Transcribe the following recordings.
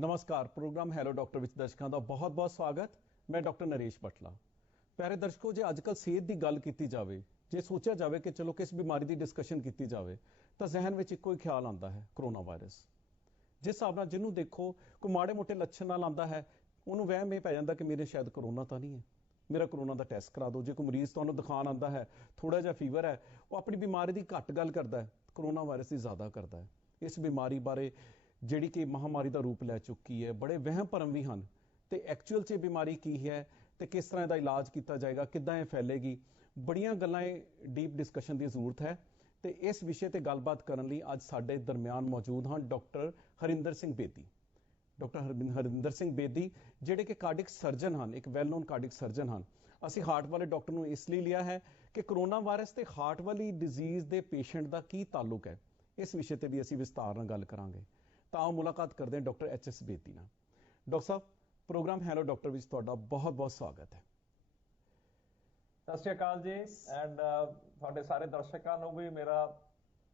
नमस्कार। Programme hello doctor विच दर्शकों का बहुत बहुत स्वागत। मैं डॉक्टर नरेश बटला। प्यारे दर्शकों, जो अजकल सेहत की गल की जाए, जो सोचा जाए कि चलो किस बीमारी की डिस्कशन की जाए, तो जहन में एको ही ख्याल आता है, कोरोना वायरस। जिस हिसाब से जिन्होंने देखो कोई माड़े मोटे लक्षण नाल आंदा है, उन्होंने वहम यह पै जाता कि मेरे शायद कोरोना तो नहीं है, मेरा कोरोना का टेस्ट करा दो। जो कोई मरीज तो दिखाण आता है, थोड़ा जिहा फीवर है, वो अपनी बीमारी की घट गल करता है, कोरोना वायरस की ज़्यादा करता है। इस बीमारी बारे जिहड़ी कि महामारी का रूप लै चुकी है, बड़े वहम भरम भी हैं। तो एक्चुअल च बीमारी की है, तो किस तरह का इलाज किया जाएगा, किद्दां ये फैलेगी, बड़ियां गल्लां डीप डिस्कशन की जरूरत है। तो इस विषय पर गलबात करने लई अज साडे दरम्यान मौजूद हैं डॉक्टर हरिंदर सिंह बेदी। डॉक्टर हरिंदर सिंह बेदी जिहड़े कि कार्डिक सर्जन हैं, एक वैल नोन कार्डिक सर्जन हैं। असीं हार्ट वाले डॉक्टर नूं इसलिए लिया है कि कोरोना वायरस ते हार्ट वाली डिजीज़ के पेशेंट का की ताल्लुक है, इस विषय पर भी असीं विस्तार नाल गल करांगे। तो आओ मुलाकात करते हैं डॉक्टर एच एस बेदी नाल। डॉक्टर साहब, प्रोग्राम हैलो डॉक्टर विच तुहाडा बहुत बहुत स्वागत है। सत श्री अकाल जी, एंड तुहाडे सारे दर्शकों नूं भी मेरा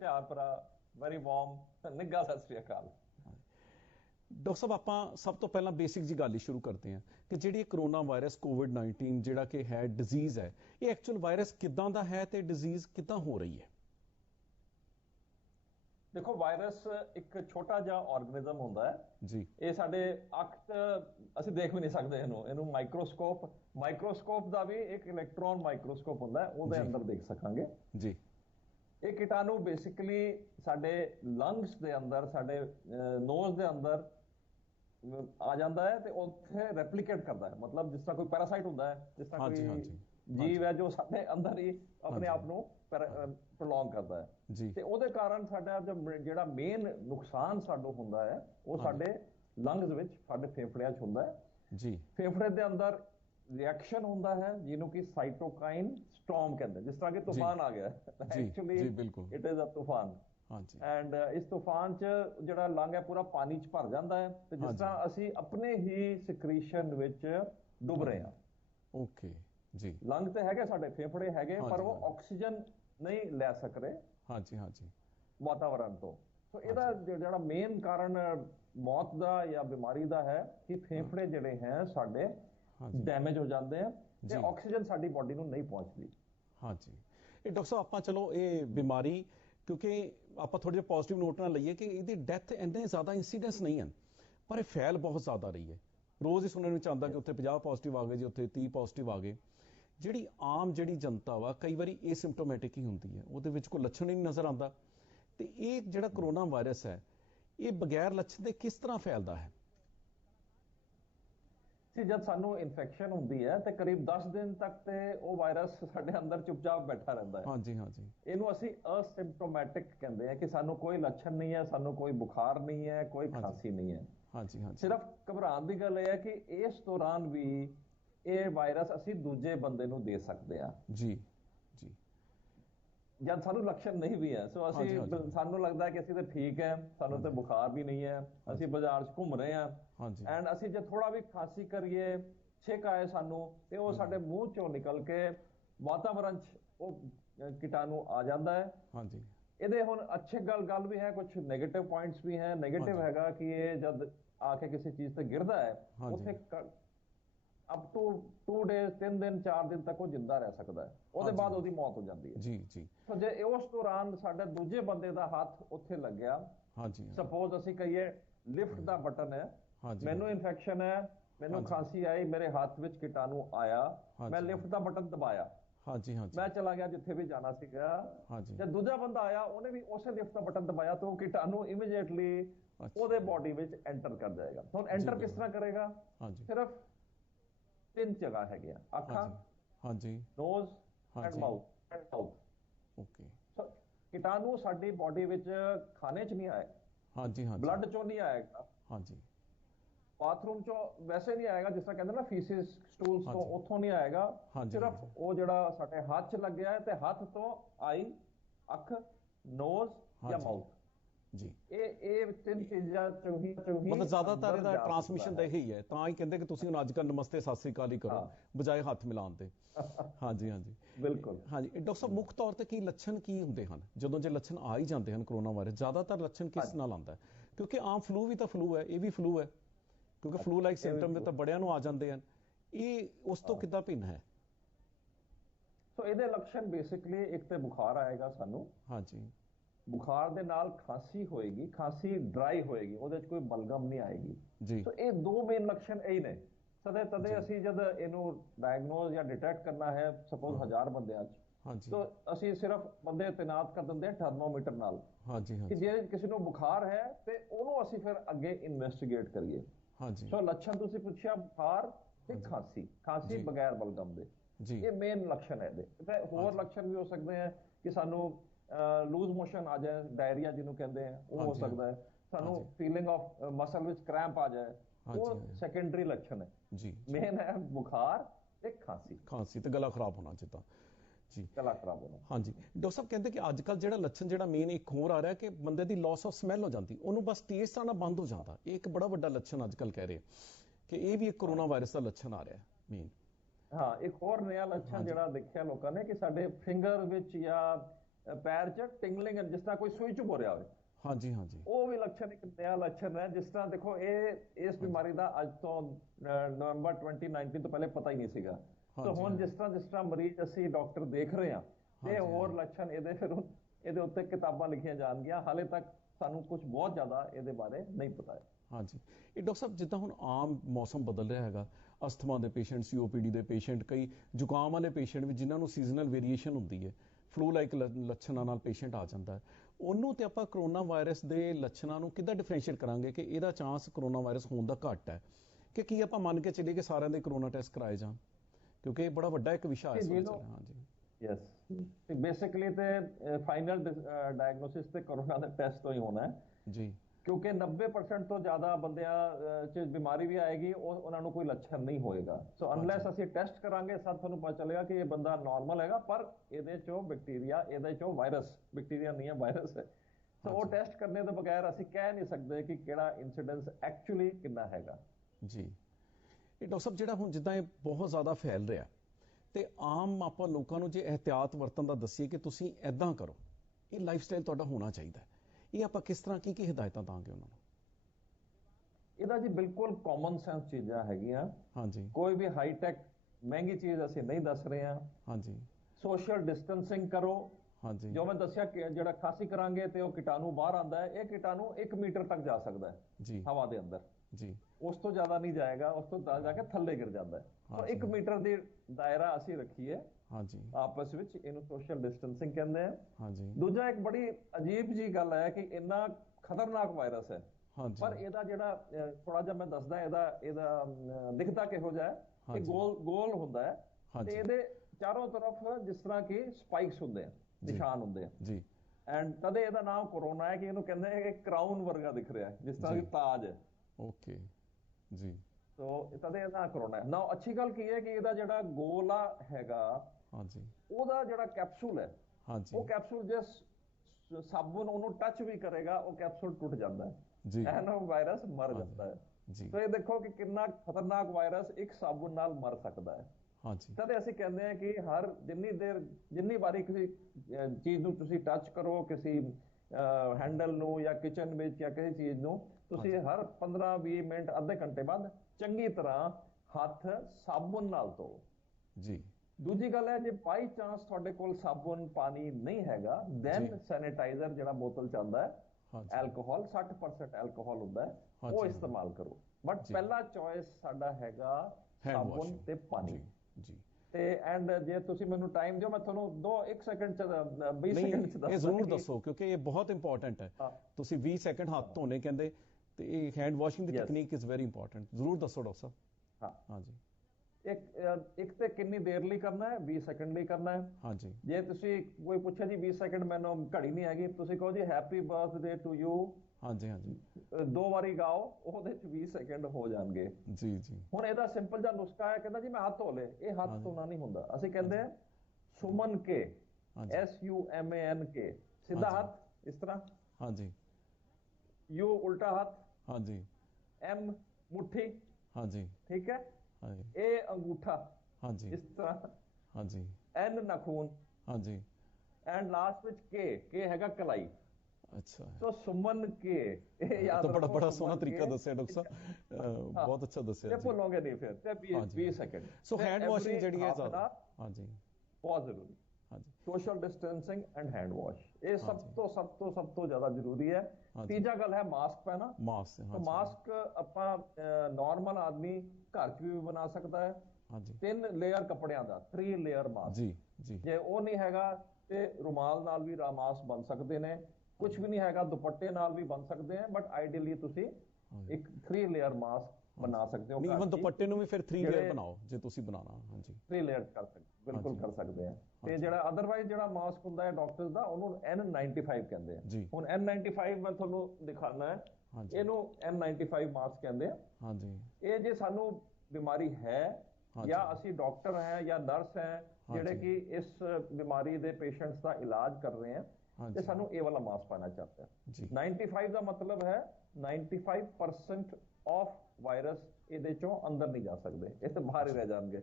प्यार भरा वेरी वार्म निघा सत श्री अकाल। डॉक्टर साहब, आप सब तो पहला बेसिक जी गल ही शुरू करते हैं कि जिहड़ी कोरोना वायरस कोविड-19 जिहड़ा कि है डिजीज़ है, ये एक्चुअल वायरस किदां दा है ते डिजीज़ किदां हो रही है? देखो, वायरस एक छोटा जिहा ऑर्गेनिज्म होंदा है जी। ये साडे अख असीं देख भी नहीं सकते इहनूं माइक्रोस्कोप दा भी एक इलैक्ट्रॉन माइक्रोस्कोप होंदा है, ਉਹਦੇ अंदर देख सकांगे जी। ये कीटाणु बेसिकली साडे लंग्स दे अंदर, साडे नोज दे अंदर आ जाता है तो उत्थे रेप्लीकेट करता है। मतलब जिस तरह कोई पैरासाइट होंदा है, जिस तरह कोई जीव है जो साडे अंदर ही अपने आप नूं प्रोलॉन्ग करता है जी। ते ਉਹਦੇ ਕਾਰਨ ਸਾਡਾ ਜਿਹੜਾ ਮੇਨ ਨੁਕਸਾਨ ਸਾਡੋ ਹੁੰਦਾ ਹੈ ਉਹ ਸਾਡੇ ਲੰਗਸ ਵਿੱਚ, ਸਾਡੇ ਫੇਫੜਿਆਂ 'ਚ ਹੁੰਦਾ ਹੈ ਜੀ। ਫੇਫੜੇ ਦੇ ਅੰਦਰ ਰਿਐਕਸ਼ਨ ਹੁੰਦਾ ਹੈ ਜਿਹਨੂੰ ਕਿ ਸਾਈਟੋਕਾਈਨ ਸਟॉर्म ਕਹਿੰਦੇ, ਜਿਸ ਤਰ੍ਹਾਂ ਕਿ ਤੂਫਾਨ ਆ ਗਿਆ ਐਕਚੁਅਲੀ ਇਟ ਇਜ਼ ਅ ਤੂਫਾਨ। ਹਾਂਜੀ। ਐਂਡ ਇਸ ਤੂਫਾਨ 'ਚ ਜਿਹੜਾ ਲੰਗ ਹੈ ਪੂਰਾ ਪਾਣੀ 'ਚ ਭਰ ਜਾਂਦਾ ਹੈ ਤੇ ਜਿਸ ਤਰ੍ਹਾਂ ਅਸੀਂ ਆਪਣੇ ਹੀ ਸਿਕ੍ਰੀਸ਼ਨ ਵਿੱਚ ਡੁੱਬ ਰਹੇ ਹਾਂ। ਓਕੇ जी। लंग तो है साडे, फेफड़े है पर वो ऑक्सीजन नहीं लै सक रहे हाँ जी हाँ जी वातावरण तो ਇਹਦਾ ਜਿਹੜਾ मेन कारण मौत का या बीमारी का है कि फेफड़े ਜਿਹੜੇ हैं साडे डैमेज हो जाते हैं ते ऑक्सीजन साडी बॉडी ਨੂੰ नहीं पहुंचती। हाँ जी। ये डॉक्टर साहब ਆਪਾਂ चलो ये बीमारी क्योंकि आप थोड़े जिहे पॉजिटिव नोट ना लईए कि ਇਹਦੀ ਡੈਥ ਇੰਨੇ ਜ਼ਿਆਦਾ इंसीडेंस नहीं हैं पर ਇਹ फैल बहुत ज़्यादा रही है। रोज़ ही सुनने में आंदा कि उत्थे 50 पॉजिटिव आ गए जी, उत्थे 30 पॉजिटिव आ गए। ਜਿਹੜੀ ਆਮ ਜਿਹੜੀ ਜਨਤਾ ਵਾ ਕਈ ਵਾਰੀ ਏਸਿਮਟੋਮੈਟਿਕ ਹੀ ਹੁੰਦੀ ਹੈ, ਉਹਦੇ ਵਿੱਚ ਕੋਈ ਲੱਛਣ ਹੀ ਨਹੀਂ ਨਜ਼ਰ ਆਉਂਦਾ। ਤੇ ਇਹ ਜਿਹੜਾ ਕੋਰੋਨਾ ਵਾਇਰਸ ਹੈ ਇਹ ਬਗੈਰ ਲੱਛਣ ਦੇ ਕਿਸ ਤਰ੍ਹਾਂ ਫੈਲਦਾ ਹੈ? ਜੀ, ਜਦ ਸਾਨੂੰ ਇਨਫੈਕਸ਼ਨ ਹੁੰਦੀ ਹੈ ਤੇ ਕਰੀਬ 10 ਦਿਨ ਤੱਕ ਤੇ ਉਹ ਵਾਇਰਸ ਸਾਡੇ ਅੰਦਰ ਚੁੱਪਚਾਪ ਬੈਠਾ ਰਹਿੰਦਾ ਹੈ। ਹਾਂਜੀ ਹਾਂਜੀ। ਇਹਨੂੰ ਅਸੀਂ ਅਸਿਮਟੋਮੈਟਿਕ ਕਹਿੰਦੇ ਆ ਕਿ ਸਾਨੂੰ ਕੋਈ ਲੱਛਣ ਨਹੀਂ ਹੈ, ਸਾਨੂੰ ਕੋਈ ਬੁਖਾਰ ਨਹੀਂ ਹੈ, ਕੋਈ ਖਾਂਸੀ ਨਹੀਂ ਹੈ। ਹਾਂਜੀ ਹਾਂਜੀ। ਸਿਰਫ ਘਬਰਾਉਣ ਦੀ ਗੱਲ ਇਹ ਹੈ ਕਿ ਇਸ ਦੌਰਾਨ ਵੀ ਇਹ ਵਾਇਰਸ ਅਸੀਂ ਦੂਜੇ ਬੰਦੇ ਨੂੰ ਦੇ ਸਕਦੇ ਆ। ਜੀ ਜੀ। ਜਦ ਸਾਨੂੰ ਲੱਛਣ ਨਹੀਂ ਵੀ ਹੈ, ਸੋ ਅਸੀਂ ਸਾਨੂੰ ਲੱਗਦਾ ਕਿ ਅਸੀਂ ਤਾਂ ਠੀਕ ਹੈ, ਸਾਨੂੰ ਤਾਂ ਬੁਖਾਰ ਵੀ ਨਹੀਂ ਹੈ, ਅਸੀਂ ਬਾਜ਼ਾਰ 'ਚ ਘੁੰਮ ਰਹੇ ਹਾਂ ਐਂਡ ਅਸੀਂ ਜੇ ਥੋੜਾ ਵੀ ਖਾਂਸੀ ਕਰੀਏ, ਛਿੱਕ ਆਏ ਸਾਨੂੰ ਤੇ ਉਹ ਸਾਡੇ ਮੂੰਹ 'ਚੋਂ ਨਿਕਲ ਕੇ ਵਾਤਾਵਰਣ 'ਚ ਉਹ ਕੀਟਾਣੂ ਆ ਜਾਂਦਾ ਹੈ। ਹਾਂਜੀ। ਇਹਦੇ ਹੁਣ ਅੱਛੇ ਗੱਲ ਵੀ ਹੈ, ਕੁਝ ਨੈਗੇਟਿਵ ਪੁਆਇੰਟਸ ਵੀ ਹੈ। ਨੈਗੇਟਿਵ ਹੈਗਾ ਕਿ ਇਹ ਜਦ ਆ ਕੇ ਕਿਸੇ ਚੀਜ਼ ਤੇ ਗਿਰਦਾ ਹੈ ਉੱਥੇ ਅਪ ਟੂ 2 ਡੇਜ਼ 3 ਦਿਨ 4 ਦਿਨ ਤੱਕ ਉਹ ਜਿੰਦਾ ਰਹਿ ਸਕਦਾ ਹੈ, ਉਹਦੇ ਬਾਅਦ ਉਹਦੀ ਮੌਤ ਹੋ ਜਾਂਦੀ ਹੈ। ਜੀ ਜੀ। ਸੋ ਜੇ ਉਸ ਦੌਰਾਨ ਸਾਡਾ ਦੂਜੇ ਬੰਦੇ ਦਾ ਹੱਥ ਉੱਥੇ ਲੱਗਿਆ, ਹਾਂਜੀ, ਸਪੋਜ਼ ਅਸੀਂ ਕਹੀਏ ਲਿਫਟ ਦਾ ਬਟਨ ਹੈ, ਮੈਨੂੰ ਇਨਫੈਕਸ਼ਨ ਹੈ, ਮੈਨੂੰ ਖਾਂਸੀ ਆਈ, ਮੇਰੇ ਹੱਥ ਵਿੱਚ ਕੀਟਾਣੂ ਆਇਆ, ਮੈਂ ਲਿਫਟ ਦਾ ਬਟਨ ਦਬਾਇਆ, ਹਾਂਜੀ ਹਾਂਜੀ, ਮੈਂ ਚਲਾ ਗਿਆ ਜਿੱਥੇ ਵੀ ਜਾਣਾ ਸੀਗਾ, ਹਾਂਜੀ, ਜਦ ਦੂਜਾ ਬੰਦਾ ਆਇਆ ਉਹਨੇ ਵੀ ਉਸੇ ਲਿਫਟ ਦਾ ਬਟਨ ਦਬਾਇਆ ਤਾਂ ਉਹ ਕੀਟਾਣੂ ਇਮੀਡੀਏਟਲੀ ਉਹਦੇ ਬੋਡੀ ਵਿੱਚ ਐਂਟਰ ਕਰ ਜਾਏਗਾ। ਹੁਣ ਐਂਟਰ ਕਿਸ ਤਰ੍ਹਾਂ ਕਰੇਗਾ? ਹਾਂਜੀ, ਸਿਰਫ 3 ਜਗ੍ਹਾ ਹੈਗੀਆਂ, ਅੱਖਾਂ, ਹਾਂਜੀ, ਨੋਜ਼ ਐਂਡ ਮਾਊਥ। ਓਕੇ। ਸੋ ਕੀਟਾਣੂ ਸਾਡੀ ਬੋਡੀ ਵਿੱਚ ਖਾਣੇ 'ਚ ਨਹੀਂ ਆਏ, ਹਾਂਜੀ ਹਾਂਜੀ, ਬਲੱਡ 'ਚੋਂ ਨਹੀਂ ਆਏਗਾ, ਹਾਂਜੀ, ਬਾਥਰੂਮ 'ਚੋਂ ਵੈਸੇ ਨਹੀਂ ਆਏਗਾ, ਜਿਸ ਤਰ੍ਹਾਂ ਕਹਿੰਦੇ ਨਾ ਫੀਸਿਸ ਸਟੂਲਸ ਤੋਂ, ਉੱਥੋਂ ਨਹੀਂ ਆਏਗਾ, ਸਿਰਫ ਉਹ ਜਿਹੜਾ ਸਾਡੇ ਹੱਥ 'ਚ ਲੱਗਿਆ ਹੈ ਤੇ ਹੱਥ ਤੋਂ ਆਈ, ਅੱਖ, ਨੋਜ਼ ਜਾਂ ਮਾਊਥ। ਜੀ। ਇਹ 3 ਚੀਜ਼ਾਂ ਚੋਂ ਹੀ मतलब ज्यादातर ਇਹਦਾ ਟ੍ਰਾਂਸਮਿਸ਼ਨ ਦਾ ਇਹੀ ਹੈ, ਤਾਂ ਹੀ ਕਹਿੰਦੇ ਕਿ ਤੁਸੀਂ ਹੁਣ ਅੱਜ ਕੱਲ ਨਮਸਤੇ ਸਤਿ ਸ੍ਰੀ ਅਕਾਲ ਹੀ ਕਰੋ ਬਜਾਏ ਹੱਥ ਮਿਲਾਉਣ ਦੇ। ਹਾਂਜੀ ਹਾਂਜੀ ਬਿਲਕੁਲ। ਹਾਂਜੀ ਡਾਕਟਰ ਸਾਹਿਬ, ਮੁੱਖ ਤੌਰ ਤੇ ਕੀ ਲੱਛਣ ਕੀ ਹੁੰਦੇ ਹਨ ਜਦੋਂ ਜੇ ਲੱਛਣ ਆ ਹੀ ਜਾਂਦੇ ਹਨ ਕੋਰੋਨਾ ਵਾਇਰਸ? ਜ਼ਿਆਦਾਤਰ ਲੱਛਣ ਕਿਸ ਨਾਲ ਆਉਂਦਾ ਹੈ? ਕਿਉਂਕਿ ਆਮ ਫਲੂ ਵੀ ਤਾਂ ਫਲੂ ਹੈ, ਇਹ ਵੀ ਫਲੂ ਹੈ, ਕਿਉਂਕਿ ਫਲੂ ਲਾਈਕ ਸਿੰਪਟਮ ਤਾਂ ਬੜਿਆਂ ਨੂੰ ਆ ਜਾਂਦੇ ਹਨ, ਇਹ ਉਸ ਤੋਂ ਕਿੱਦਾਂ ਭਿੰਨ ਹੈ? ਸੋ ਇਹਦੇ ਲੱਛਣ ਬੇਸਿਕਲੀ ਇੱਕ ਤੇ ਬੁਖਾਰ ਆਏਗਾ ਸਾਨੂੰ, ਹਾਂਜੀ, ਬੁਖਾਰ ਦੇ ਨਾਲ ਖਾਂਸੀ ਹੋਏਗੀ, ਖਾਂਸੀ ਡਰਾਈ ਹੋਏਗੀ, ਉਹਦੇ 'ਚ ਕੋਈ ਬਲਗਮ ਨਹੀਂ ਆਏਗੀ ਜੀ। ਸੋ ਇਹ ਦੋ ਮੇਨ ਲੱਛਣ ਇਹ ਨੇ। ਤਦੇ ਅਸੀਂ ਜਦ ਇਹਨੂੰ ਡਾਇਗਨੋਜ਼ ਜਾਂ ਡਿਟੈਕਟ ਕਰਨਾ ਹੈ, ਸਪੋਜ਼ 1000 ਬੰਦਿਆਂ 'ਚ, ਤਾਂ ਅਸੀਂ ਸਿਰਫ ਬੰਦੇ ਤੈਨਾਤ ਕਰ ਦਿੰਦੇ ਹਾਂ ਥਰਮੋਮੀਟਰ ਨਾਲ, ਕਿ ਜੇ ਕਿਸੇ ਨੂੰ ਬੁਖਾਰ ਹੈ ਤੇ ਉਹਨੂੰ ਅਸੀਂ ਫਿਰ ਅੱਗੇ ਇਨਵੈਸਟੀਗੇਟ ਕਰੀਏ। ਸੋ ਲੱਛਣ ਤੁਸੀਂ ਪੁੱਛਿਆ, ਬੁਖਾਰ ਤੇ ਖਾਂਸੀ ਬਗੈਰ ਬਲਗਮ ਦੇ, ਇਹ ਮੇਨ ਲੱਛਣ ਹੈ ਇਹਦੇ। ਤੇ ਹੋਰ ਲੱਛਣ ਵੀ ਹੋ ਸਕਦੇ ਹੈ ਕਿ ਸਾਨੂੰ ਲੂਜ਼ ਮੋਸ਼ਨ ਆ ਜਾਏ, ਡਾਇਰੀਆ ਜਿਹਨੂੰ ਕਹਿੰਦੇ ਆ, ਉਹ ਹੋ ਸਕਦਾ ਹੈ। ਸਾਨੂੰ ਫੀਲਿੰਗ ਆਫ ਮਸਲ ਵਿੱਚ ਕ੍ਰੈਂਪ ਆ ਜਾਏ, ਉਹ ਸੈਕੰਡਰੀ ਲੱਛਣ ਹੈ ਜੀ। ਮੇਨ ਹੈ ਬੁਖਾਰ ਤੇ ਖਾਂਸੀ ਤੇ ਗਲਾ ਖਰਾਬ ਹੋਣਾ ਜਿੱਦਾਂ ਜੀ, ਗਲਾ ਖਰਾਬ ਹੋਣਾ। ਹਾਂਜੀ, ਡਾਕਟਰ ਸਾਹਿਬ ਕਹਿੰਦੇ ਕਿ ਅੱਜ ਕੱਲ੍ਹ ਜਿਹੜਾ ਲੱਛਣ ਜਿਹੜਾ ਮੇਨ ਇੱਕ ਹੋਰ ਆ ਰਿਹਾ ਕਿ ਬੰਦੇ ਦੀ ਲਾਸ ਆਫ ਸਮੈਲ ਹੋ ਜਾਂਦੀ, ਉਹਨੂੰ ਬਸ ਟੇਸਟ ਆਉਣਾ ਬੰਦ ਹੋ ਜਾਂਦਾ। ਇਹ ਇੱਕ ਬੜਾ ਵੱਡਾ ਲੱਛਣ ਅੱਜ ਕੱਲ੍ਹ ਕਹਿ ਰਹੇ ਕਿ ਇਹ ਵੀ ਇੱਕ ਕੋਰੋਨਾ ਵਾਇਰਸ ਦਾ ਲੱਛਣ ਆ ਰਿਹਾ ਮੇਨ। ਹਾਂ, ਇੱਕ ਹੋਰ ਨया ਲੱਛਣ ਜਿਹੜਾ ਦੇਖਿਆ ਲੋਕਾਂ ਨੇ ਕਿ ਸਾਡੇ ਫਿੰਗਰ ਵਿੱਚ ਜਾਂ ਪੈਰ 'ਚ ਟਿੰਗਲਿੰਗ, ਜਿਸ ਤਰ੍ਹਾਂ ਕੋਈ ਸੂਈ ਚੁਭ ਹੋ ਰਿਹਾ ਹੋਵੇ, ਹਾਂਜੀ, ਉਹ ਵੀ ਲੱਛਣ ਇੱਕ ਨया ਲੱਛਣ ਹੈ। ਜਿਸ ਤਰ੍ਹਾਂ ਦੇਖੋ, ਇਸ ਬਿਮਾਰੀ ਦਾ ਅੱਜ ਤੋਂ ਨਵੰਬਰ 2019 ਤੋਂ ਪਹਿਲੇ ਪਤਾ ਹੀ ਨਹੀਂ ਸੀਗਾ। ਸੋ ਹੁਣ ਜਿਸ ਤਰ੍ਹਾਂ ਮਰੀਜ਼ ਅਸੀਂ ਡਾਕਟਰ ਦੇਖ ਰਹੇ ਹਾਂ, ਤੇ ਹੋਰ ਲੱਛਣ ਇਹਦੇ ਉੱਤੇ ਕਿਤਾਬਾਂ ਲਿਖੀਆਂ ਜਾਣਗੀਆਂ। ਹਾਲੇ ਤੱਕ ਸਾਨੂੰ ਕੁਝ ਬਹੁਤ ਜ਼ਿਆਦਾ ਇਹਦੇ ਬਾਰੇ ਨਹੀਂ ਪਤਾ ਹੈ। ਹਾਂਜੀ, ਇਹ ਡਾਕਟਰ ਸਾਹਿਬ ਜਿੱਦਾਂ ਹੁਣ ਆਮ ਮੌਸਮ ਬਦਲ ਰਿਹਾ ਹੈਗਾ, ਅਸਥਮਾ ਦੇ ਪੇਸ਼ੈਂਟ, COPD ਦੇ ਪੇਸ਼ੈਂਟ, ਕਈ ਜ਼ੁਕਾਮ ਵਾਲੇ ਪੇਸ਼ੈਂਟ ਵੀ ਜਿਨ੍ਹਾਂ ਨੂੰ ਸੀਜ਼ਨਲ ਵੇਰੀਏਸ਼ਨ ਹੁੰਦੀ ਹੈ, ਫਲੂ ਲਾਈਕ ਲੱਛਣਾਂ ਨਾਲ ਪੇਸ਼ੈਂਟ ਆ ਜਾਂਦਾ ਹੈ, ਉਹਨੂੰ ਤੇ ਆਪਾਂ ਕਰੋਨਾ ਵਾਇਰਸ ਦੇ ਲੱਛਣਾਂ ਨੂੰ ਕਿੱਦਾਂ ਡਿਫਰੈਂਸ਼ੀਏਟ ਕਰਾਂਗੇ ਕਿ ਇਹਦਾ ਚਾਂਸ ਕਰੋਨਾ ਵਾਇਰਸ ਹੋਣ ਦਾ ਘੱਟ ਹੈ, ਕਿ ਕੀ ਆਪਾਂ ਮੰਨ ਕੇ ਚੱਲੀਏ ਕਿ ਸਾਰਿਆਂ ਦੇ ਕਰੋਨਾ ਟੈਸਟ ਕਰਾਏ ਜਾਣ? ਕਿਉਂਕਿ ਇਹ ਬੜਾ ਵੱਡਾ ਇੱਕ ਵਿਸ਼ਾ ਹੈ। ਹਾਂਜੀ, ਯੈਸ, ਬੇਸਿਕਲੀ ਤੇ ਫਾਈਨਲ ਡਾਇਗਨੋਸਿਸ ਤੇ ਕਰੋਨਾ ਦਾ ਟੈਸਟ ਤੋਂ ਹੀ ਹੋਣਾ ਹੈ ਜੀ, ਕਿਉਂਕਿ 90% ਤੋਂ ਜ਼ਿਆਦਾ ਬੰਦਿਆਂ 'ਚ ਬਿਮਾਰੀ ਵੀ ਆਏਗੀ, ਉਹਨਾਂ ਨੂੰ ਕੋਈ ਲੱਛਣ ਨਹੀਂ ਹੋਏਗਾ। ਸੋ ਅਨਲੈਸ ਅਸੀਂ ਟੈਸਟ ਕਰਾਂਗੇ, ਸਭ ਤੁਹਾਨੂੰ ਪਤਾ ਚੱਲੇਗਾ ਕਿ ਇਹ ਬੰਦਾ ਨਾਰਮਲ ਹੈਗਾ, ਪਰ ਇਹਦੇ 'ਚੋਂ ਬੈਕਟੀਰੀਆ, ਇਹਦੇ 'ਚੋਂ ਵਾਇਰਸ, ਬੈਕਟੀਰੀਆ ਨਹੀਂ ਹੈ, ਵਾਇਰਸ ਹੈ। ਸੋ ਉਹ ਟੈਸਟ ਕਰਨੇ ਤੋਂ ਬਗੈਰ ਅਸੀਂ ਕਹਿ ਨਹੀਂ ਸਕਦੇ ਕਿ ਕਿਹੜਾ ਇਨਸੀਡੈਂਸ ਐਕਚੁਅਲੀ ਕਿੰਨਾ ਹੈਗਾ ਜੀ। ਇਹ ਡਾਕਟਰ ਸਾਹਿਬ ਜਿਹੜਾ ਹੁਣ ਜਿੱਦਾਂ ਇਹ ਬਹੁਤ ਜ਼ਿਆਦਾ ਫੈਲ ਰਿਹਾ, ਤੇ ਆਮ ਆਪਾਂ ਲੋਕਾਂ ਨੂੰ ਜੇ ਇਹਤਿਆਤ ਵਰਤਣ ਦਾ ਦੱਸੀਏ ਕਿ ਤੁਸੀਂ ਇੱਦਾਂ ਕਰੋ, ਇਹ ਲਾਈਫ ਸਟਾਈਲ ਤੁਹਾਡਾ ਹੋਣਾ ਚਾਹੀਦਾ, ਇਹ ਆਪਾਂ ਕਿਸ ਤਰ੍ਹਾਂ ਕੀ ਹਦਾਇਤਾਂ ਦਾਂਗੇ ਉਹਨਾਂ ਨੂੰ? ਇਹਦਾ ਜੀ ਬਿਲਕੁਲ ਕਾਮਨ ਸੈਂਸ ਚੀਜ਼ਾਂ ਹੈਗੀਆਂ। ਹਾਂਜੀ, ਕੋਈ ਵੀ ਹਾਈਟੈਕ ਮਹਿੰਗੀ ਚੀਜ਼ ਅਸੀਂ ਨਹੀਂ ਦੱਸ ਰਹੇ ਹਾਂ। ਹਾਂਜੀ, ਸੋਸ਼ਲ ਡਿਸਟੈਂਸਿੰਗ ਕਰੋ। ਹਾਂਜੀ, ਜੋ ਮੈਂ ਦੱਸਿਆ ਕਿ ਜਿਹੜਾ ਖਾਂਸੀ ਕਰਾਂਗੇ ਤੇ ਉਹ ਕੀਟਾਣੂ ਬਾਹਰ ਆਉਂਦਾ ਹੈ, ਇਹ ਕੀਟਾਣੂ 1 ਮੀਟਰ ਤੱਕ ਜਾ ਸਕਦਾ ਹੈ ਜੀ, ਹਵਾ ਦੇ ਅੰਦਰ ਜੀ, ਉਸ ਤੋਂ ਜ਼ਿਆਦਾ ਨਹੀਂ ਜਾਏਗਾ, ਉਸ ਤੋਂ ਜਾ ਕੇ ਥੱਲੇ ਗਿਰ ਜਾਂਦਾ ਹੈ। ਸੋ 1 ਮੀਟਰ ਦੀ ਦਾਇਰਾ ਅਸੀਂ ਰੱਖੀਏ ਹਾਂਜੀ ਆਪਸ ਵਿੱਚ, ਇਹਨੂੰ ਸੋਸ਼ਲ ਡਿਸਟੈਂਸਿੰਗ ਕਹਿੰਦੇ ਆ। ਹਾਂਜੀ, ਦੂਜਾ ਇੱਕ ਬੜੀ ਅਜੀਬ ਜੀ ਗੱਲ ਹੈ ਕਿ ਇੰਨਾ ਖਤਰਨਾਕ ਵਾਇਰਸ ਹੈ, ਪਰ ਇਹਦਾ ਜਿਹੜਾ ਥੋੜਾ ਜਿਹਾ ਮੈਂ ਦੱਸਦਾ, ਇਹਦਾ ਦਿਖਦਾ ਕਿਹੋ ਜਿਹਾ ਹੈ, ਇਹ ਗੋਲ ਹੁੰਦਾ ਹੈ, ਤੇ ਇਹਦੇ ਚਾਰੋਂ ਤਰਫ ਜਿਸ ਤਰ੍ਹਾਂ ਕਿ ਸਪਾਈਕਸ ਹੁੰਦੇ ਆ, ਨਿਸ਼ਾਨ ਹੁੰਦੇ ਆ ਜੀ, ਐਂਡ ਤਦੇ ਇਹਦਾ ਨਾਮ ਕੋਰੋਨਾ ਹੈ ਕਿ ਇਹਨੂੰ ਕਹਿੰਦੇ ਹੈ ਕਿ ਕਰਾਊਨ ਵਰਗਾ ਦਿਖ ਰਿਹਾ ਹੈ, ਜਿਸ ਤਰ੍ਹਾਂ ਕਿ ਤਾਜ ਹੈ। ਓਕੇ ਜੀ, ਸੋ ਤਦੇ ਇਹਦਾ ਕੋਰੋਨਾ ਹੈ। ਨਾ ਅੱਛੀ ਗੱਲ ਕੀ ਹੈ ਕਿ ਇਹਦਾ ਜਿਹੜਾ ਗੋਲਾ ਹੈਗਾ, ਹਾਂਜੀ, ਉਹਦਾ ਜਿਹੜਾ ਕੈਪਸੂਲ ਹੈ, ਹਾਂਜੀ, ਉਹ ਕੈਪਸੂਲ ਜੇ ਸਾਬੁਨ ਉਹਨੂੰ ਟੱਚ ਵੀ ਕਰੇਗਾ, ਉਹ ਕੈਪਸੂਲ ਟੁੱਟ ਜਾਂਦਾ ਹੈ ਜੀ, ਐਨੋ ਵਾਇਰਸ ਮਰ ਜਾਂਦਾ ਹੈ ਜੀ। ਸੋ ਇਹ ਦੇਖੋ ਕਿ ਕਿੰਨਾ ਖਤਰਨਾਕ ਵਾਇਰਸ ਇੱਕ ਸਾਬੁਨ ਨਾਲ ਮਰ ਸਕਦਾ ਹੈ। ਹਾਂਜੀ, ਤਦੇ ਅਸੀਂ ਕਹਿੰਦੇ ਹਾਂ ਕਿ ਜਿੰਨੀ ਵਾਰੀ ਕਿਸੇ ਚੀਜ਼ ਨੂੰ ਤੁਸੀਂ ਟੱਚ ਕਰੋ, ਕਿਸੇ ਹੈਂਡਲ ਨੂੰ ਜਾਂ ਕਿਚਨ ਵਿੱਚ ਜਾਂ ਕਿਸੇ ਚੀਜ਼ ਨੂੰ, ਤੁਸੀਂ ਹਰ 15-20 ਮਿੰਟ, ਅੱਧੇ ਘੰਟੇ ਬਾਅਦ ਚੰਗੀ ਤਰ੍ਹਾਂ ਹੱਥ ਸਾਬੁਨ ਨਾਲ ਧੋਵੋ ਜੀ। ਦੂਜੀ ਗੱਲ ਹੈ, ਜੇ ਬਾਈ ਚਾਂਸ ਤੁਹਾਡੇ ਕੋਲ ਸਾਬੁਨ ਪਾਣੀ ਨਹੀਂ ਹੈਗਾ, ਦੈਨ ਸੈਨੀਟਾਈਜ਼ਰ ਜਿਹੜਾ ਬੋਤਲ 'ਚ ਆਉਂਦਾ ਹੈ, ਐਲਕੋਹਲ 60% ਐਲਕੋਹਲ ਹੁੰਦਾ ਹੈ, ਉਹ ਇਸਤੇਮਾਲ ਕਰੋ। ਬਟ ਪਹਿਲਾ ਚੋਇਸ ਸਾਡਾ ਹੈਗਾ ਸਾਬੁਨ ਤੇ ਪਾਣੀ ਜੀ। ਤੇ ਐਂਡ ਜੇ ਤੁਸੀਂ ਮੈਨੂੰ ਟਾਈਮ ਦਿਓ, ਮੈਂ ਤੁਹਾਨੂੰ 1 ਸੈਕਿੰਡ 'ਚ 20 ਸੈਕਿੰਡ 'ਚ ਦੱਸ, ਇਹ ਜ਼ਰੂਰ ਦੱਸੋ ਕਿਉਂਕਿ ਇਹ ਬਹੁਤ ਇੰਪੋਰਟੈਂਟ ਹੈ। ਤੁਸੀਂ 20 ਸੈਕਿੰਡ ਹੱਥ ਧੋਣੇ ਕਹਿੰਦੇ, ਤੇ ਇਹ hand washing the technique is very important. ਜ਼ਰੂਰ ਦੱਸੋ ਡਾਕਟਰ ਸਾਹਿਬ। ਹਾਂ, ਹਾਂਜੀ, ਇੱਕ ਤੇ ਕਿੰਨੀ ਦੇਰ ਲਈ ਕਰਨਾ ਹੈ? 20 ਸੈਕਿੰਡ ਲਈ ਕਰਨਾ ਹੈ। ਹਾਂਜੀ, ਜੇ ਤੁਸੀਂ ਕੋਈ ਪੁੱਛੇ ਜੀ 20 ਸੈਕਿੰਡ ਮੈਨੂੰ ਘੜੀ ਨਹੀਂ ਹੈਗੀ, ਤੁਸੀਂ ਕਹੋ ਜੀ ਹੈਪੀ ਬਰਥਡੇ ਟੂ ਯੂ, ਹਾਂਜੀ ਹਾਂਜੀ, 2 ਵਾਰੀ ਗਾਓ, ਉਹਦੇ 'ਚ 20 ਸੈਕਿੰਡ ਹੋ ਜਾਣਗੇ ਜੀ ਜੀ। ਹੁਣ ਇਹਦਾ ਸਿੰਪਲ ਜਿਹਾ ਨੁਸਖਾ ਹੈ, ਕਹਿੰਦਾ ਜੀ ਮੈਂ ਹੱਥ ਧੋ ਲਏ, ਇਹ ਹੱਥ ਧੋਣਾ ਨਹੀਂ ਹੁੰਦਾ। ਅਸੀਂ ਕਹਿੰਦੇ ਆ ਸੁਮਨ ਕੇ, SUMAN-K, ਸਿੱਧਾ ਹੱਥ ਇਸ ਤਰ੍ਹਾਂ, ਹਾਂਜੀ, U ਉਲਟਾ ਹੱਥ, ਹਾਂਜੀ, M ਮੁੱਠੀ, ਹਾਂਜੀ, ਠੀਕ ਹੈ, A ਅੰਗੂਠਾ, ਹਾਂਜੀ, ਇਸ ਤਰ੍ਹਾਂ, ਹਾਂਜੀ, N ਨਾਖੂਨ, ਹਾਂਜੀ, ਐਂਡ ਲਾਸਟ ਵਿੱਚ K ਹੈਗਾ ਕਲਾਈ। अच्छा, तो सुमन के याद तो बड़ा रखो, बड़ा सोना सुमन तरीका के। दस्या डॉक्टर साहब, बहुत अच्छा दस्या ते जी। भुलोगे नहीं फिर ते 20 सेकंड सो हैंड वाशिंग ਜਿਹੜੀ ਹੈ ਜ਼ਿਆਦਾ, हाँ ਹਾਂਜੀ बहुत जरूरी, ਹਾਂਜੀ social distancing and hand wash, ये हाँ सब जी। तो ज्यादा जरूरी है। हाँ जी। तीजा गल है मास्क पहना। मास्क, तो हाँ जी मास्क ਆਪਾਂ नॉर्मल आदमी घर च भी बना सकता है। हाँ जी 3 लेयर कपड़िਆਂ ਦਾ, 3 लेयर मास्क। जी जी ਜੇ ਉਹ ਨਹੀਂ ਹੈਗਾ ਤੇ ਰੁਮਾਲ ਨਾਲ ਵੀ ਮਾਸਕ ਬਣ ਸਕਦੇ ਨੇ, ਕੁਝ ਵੀ ਨਹੀਂ ਹੈਗਾ ਦੁਪੱਟੇ ਨਾਲ ਵੀ ਬਣ ਸਕਦੇ ਆ, ਬਟ ਆਈਡੀਅਲੀ ਤੁਸੀਂ ਇੱਕ 3 ਲੇਅਰ ਮਾਸਕ ਬਣਾ ਸਕਦੇ ਹੋ। ਨਹੀਂ ਇਵਨ ਦੁਪੱਟੇ ਨੂੰ ਵੀ ਫਿਰ 3 ਲੇਅਰ ਬਣਾਓ ਜੇ ਤੁਸੀਂ ਬਣਾਉਣਾ। ਹਾਂਜੀ 3 ਲੇਅਰ ਕਰ ਸਕਦੇ, ਬਿਲਕੁਲ ਕਰ ਸਕਦੇ ਆ। ਤੇ ਜਿਹੜਾ ਅਦਰਵਾਈਜ਼ ਜਿਹੜਾ ਮਾਸਕ ਹੁੰਦਾ ਹੈ ਡਾਕਟਰਸ ਦਾ, ਉਹਨੂੰ N95 ਕਹਿੰਦੇ ਆ। ਹੁਣ N95 ਮੈਂ ਤੁਹਾਨੂੰ ਦਿਖਾਣਾ ਹੈ, ਇਹਨੂੰ N95 ਮਾਸਕ ਕਹਿੰਦੇ ਆ। ਹਾਂਜੀ ਇਹ ਜੇ ਸਾਨੂੰ ਬਿਮਾਰੀ ਹੈ ਜਾਂ ਅਸੀਂ ਡਾਕਟਰ ਹੈ ਜਾਂ ਨਰਸ ਹੈ ਜਿਹੜੇ ਕਿ ਇਸ ਬਿਮਾਰੀ ਦੇ ਪੇਸ਼ੈਂਟਸ ਦਾ ਇਲਾਜ ਕਰ ਰਹੇ ਆ, ਤੇ ਸਾਨੂੰ ਇਹ ਵਾਲਾ ਮਾਸਕ ਪਾਣਾ ਚਾਹੀਦਾ ਹੈ। 95 ਦਾ ਮਤਲਬ ਹੈ 95% ਆਫ ਵਾਇਰਸ ਇਹਦੇ ਚੋਂ ਅੰਦਰ ਨਹੀਂ ਜਾ ਸਕਦੇ, ਇਹ ਤਾਂ ਬਾਹਰ ਹੀ ਰਹਿ ਜਾਣਗੇ।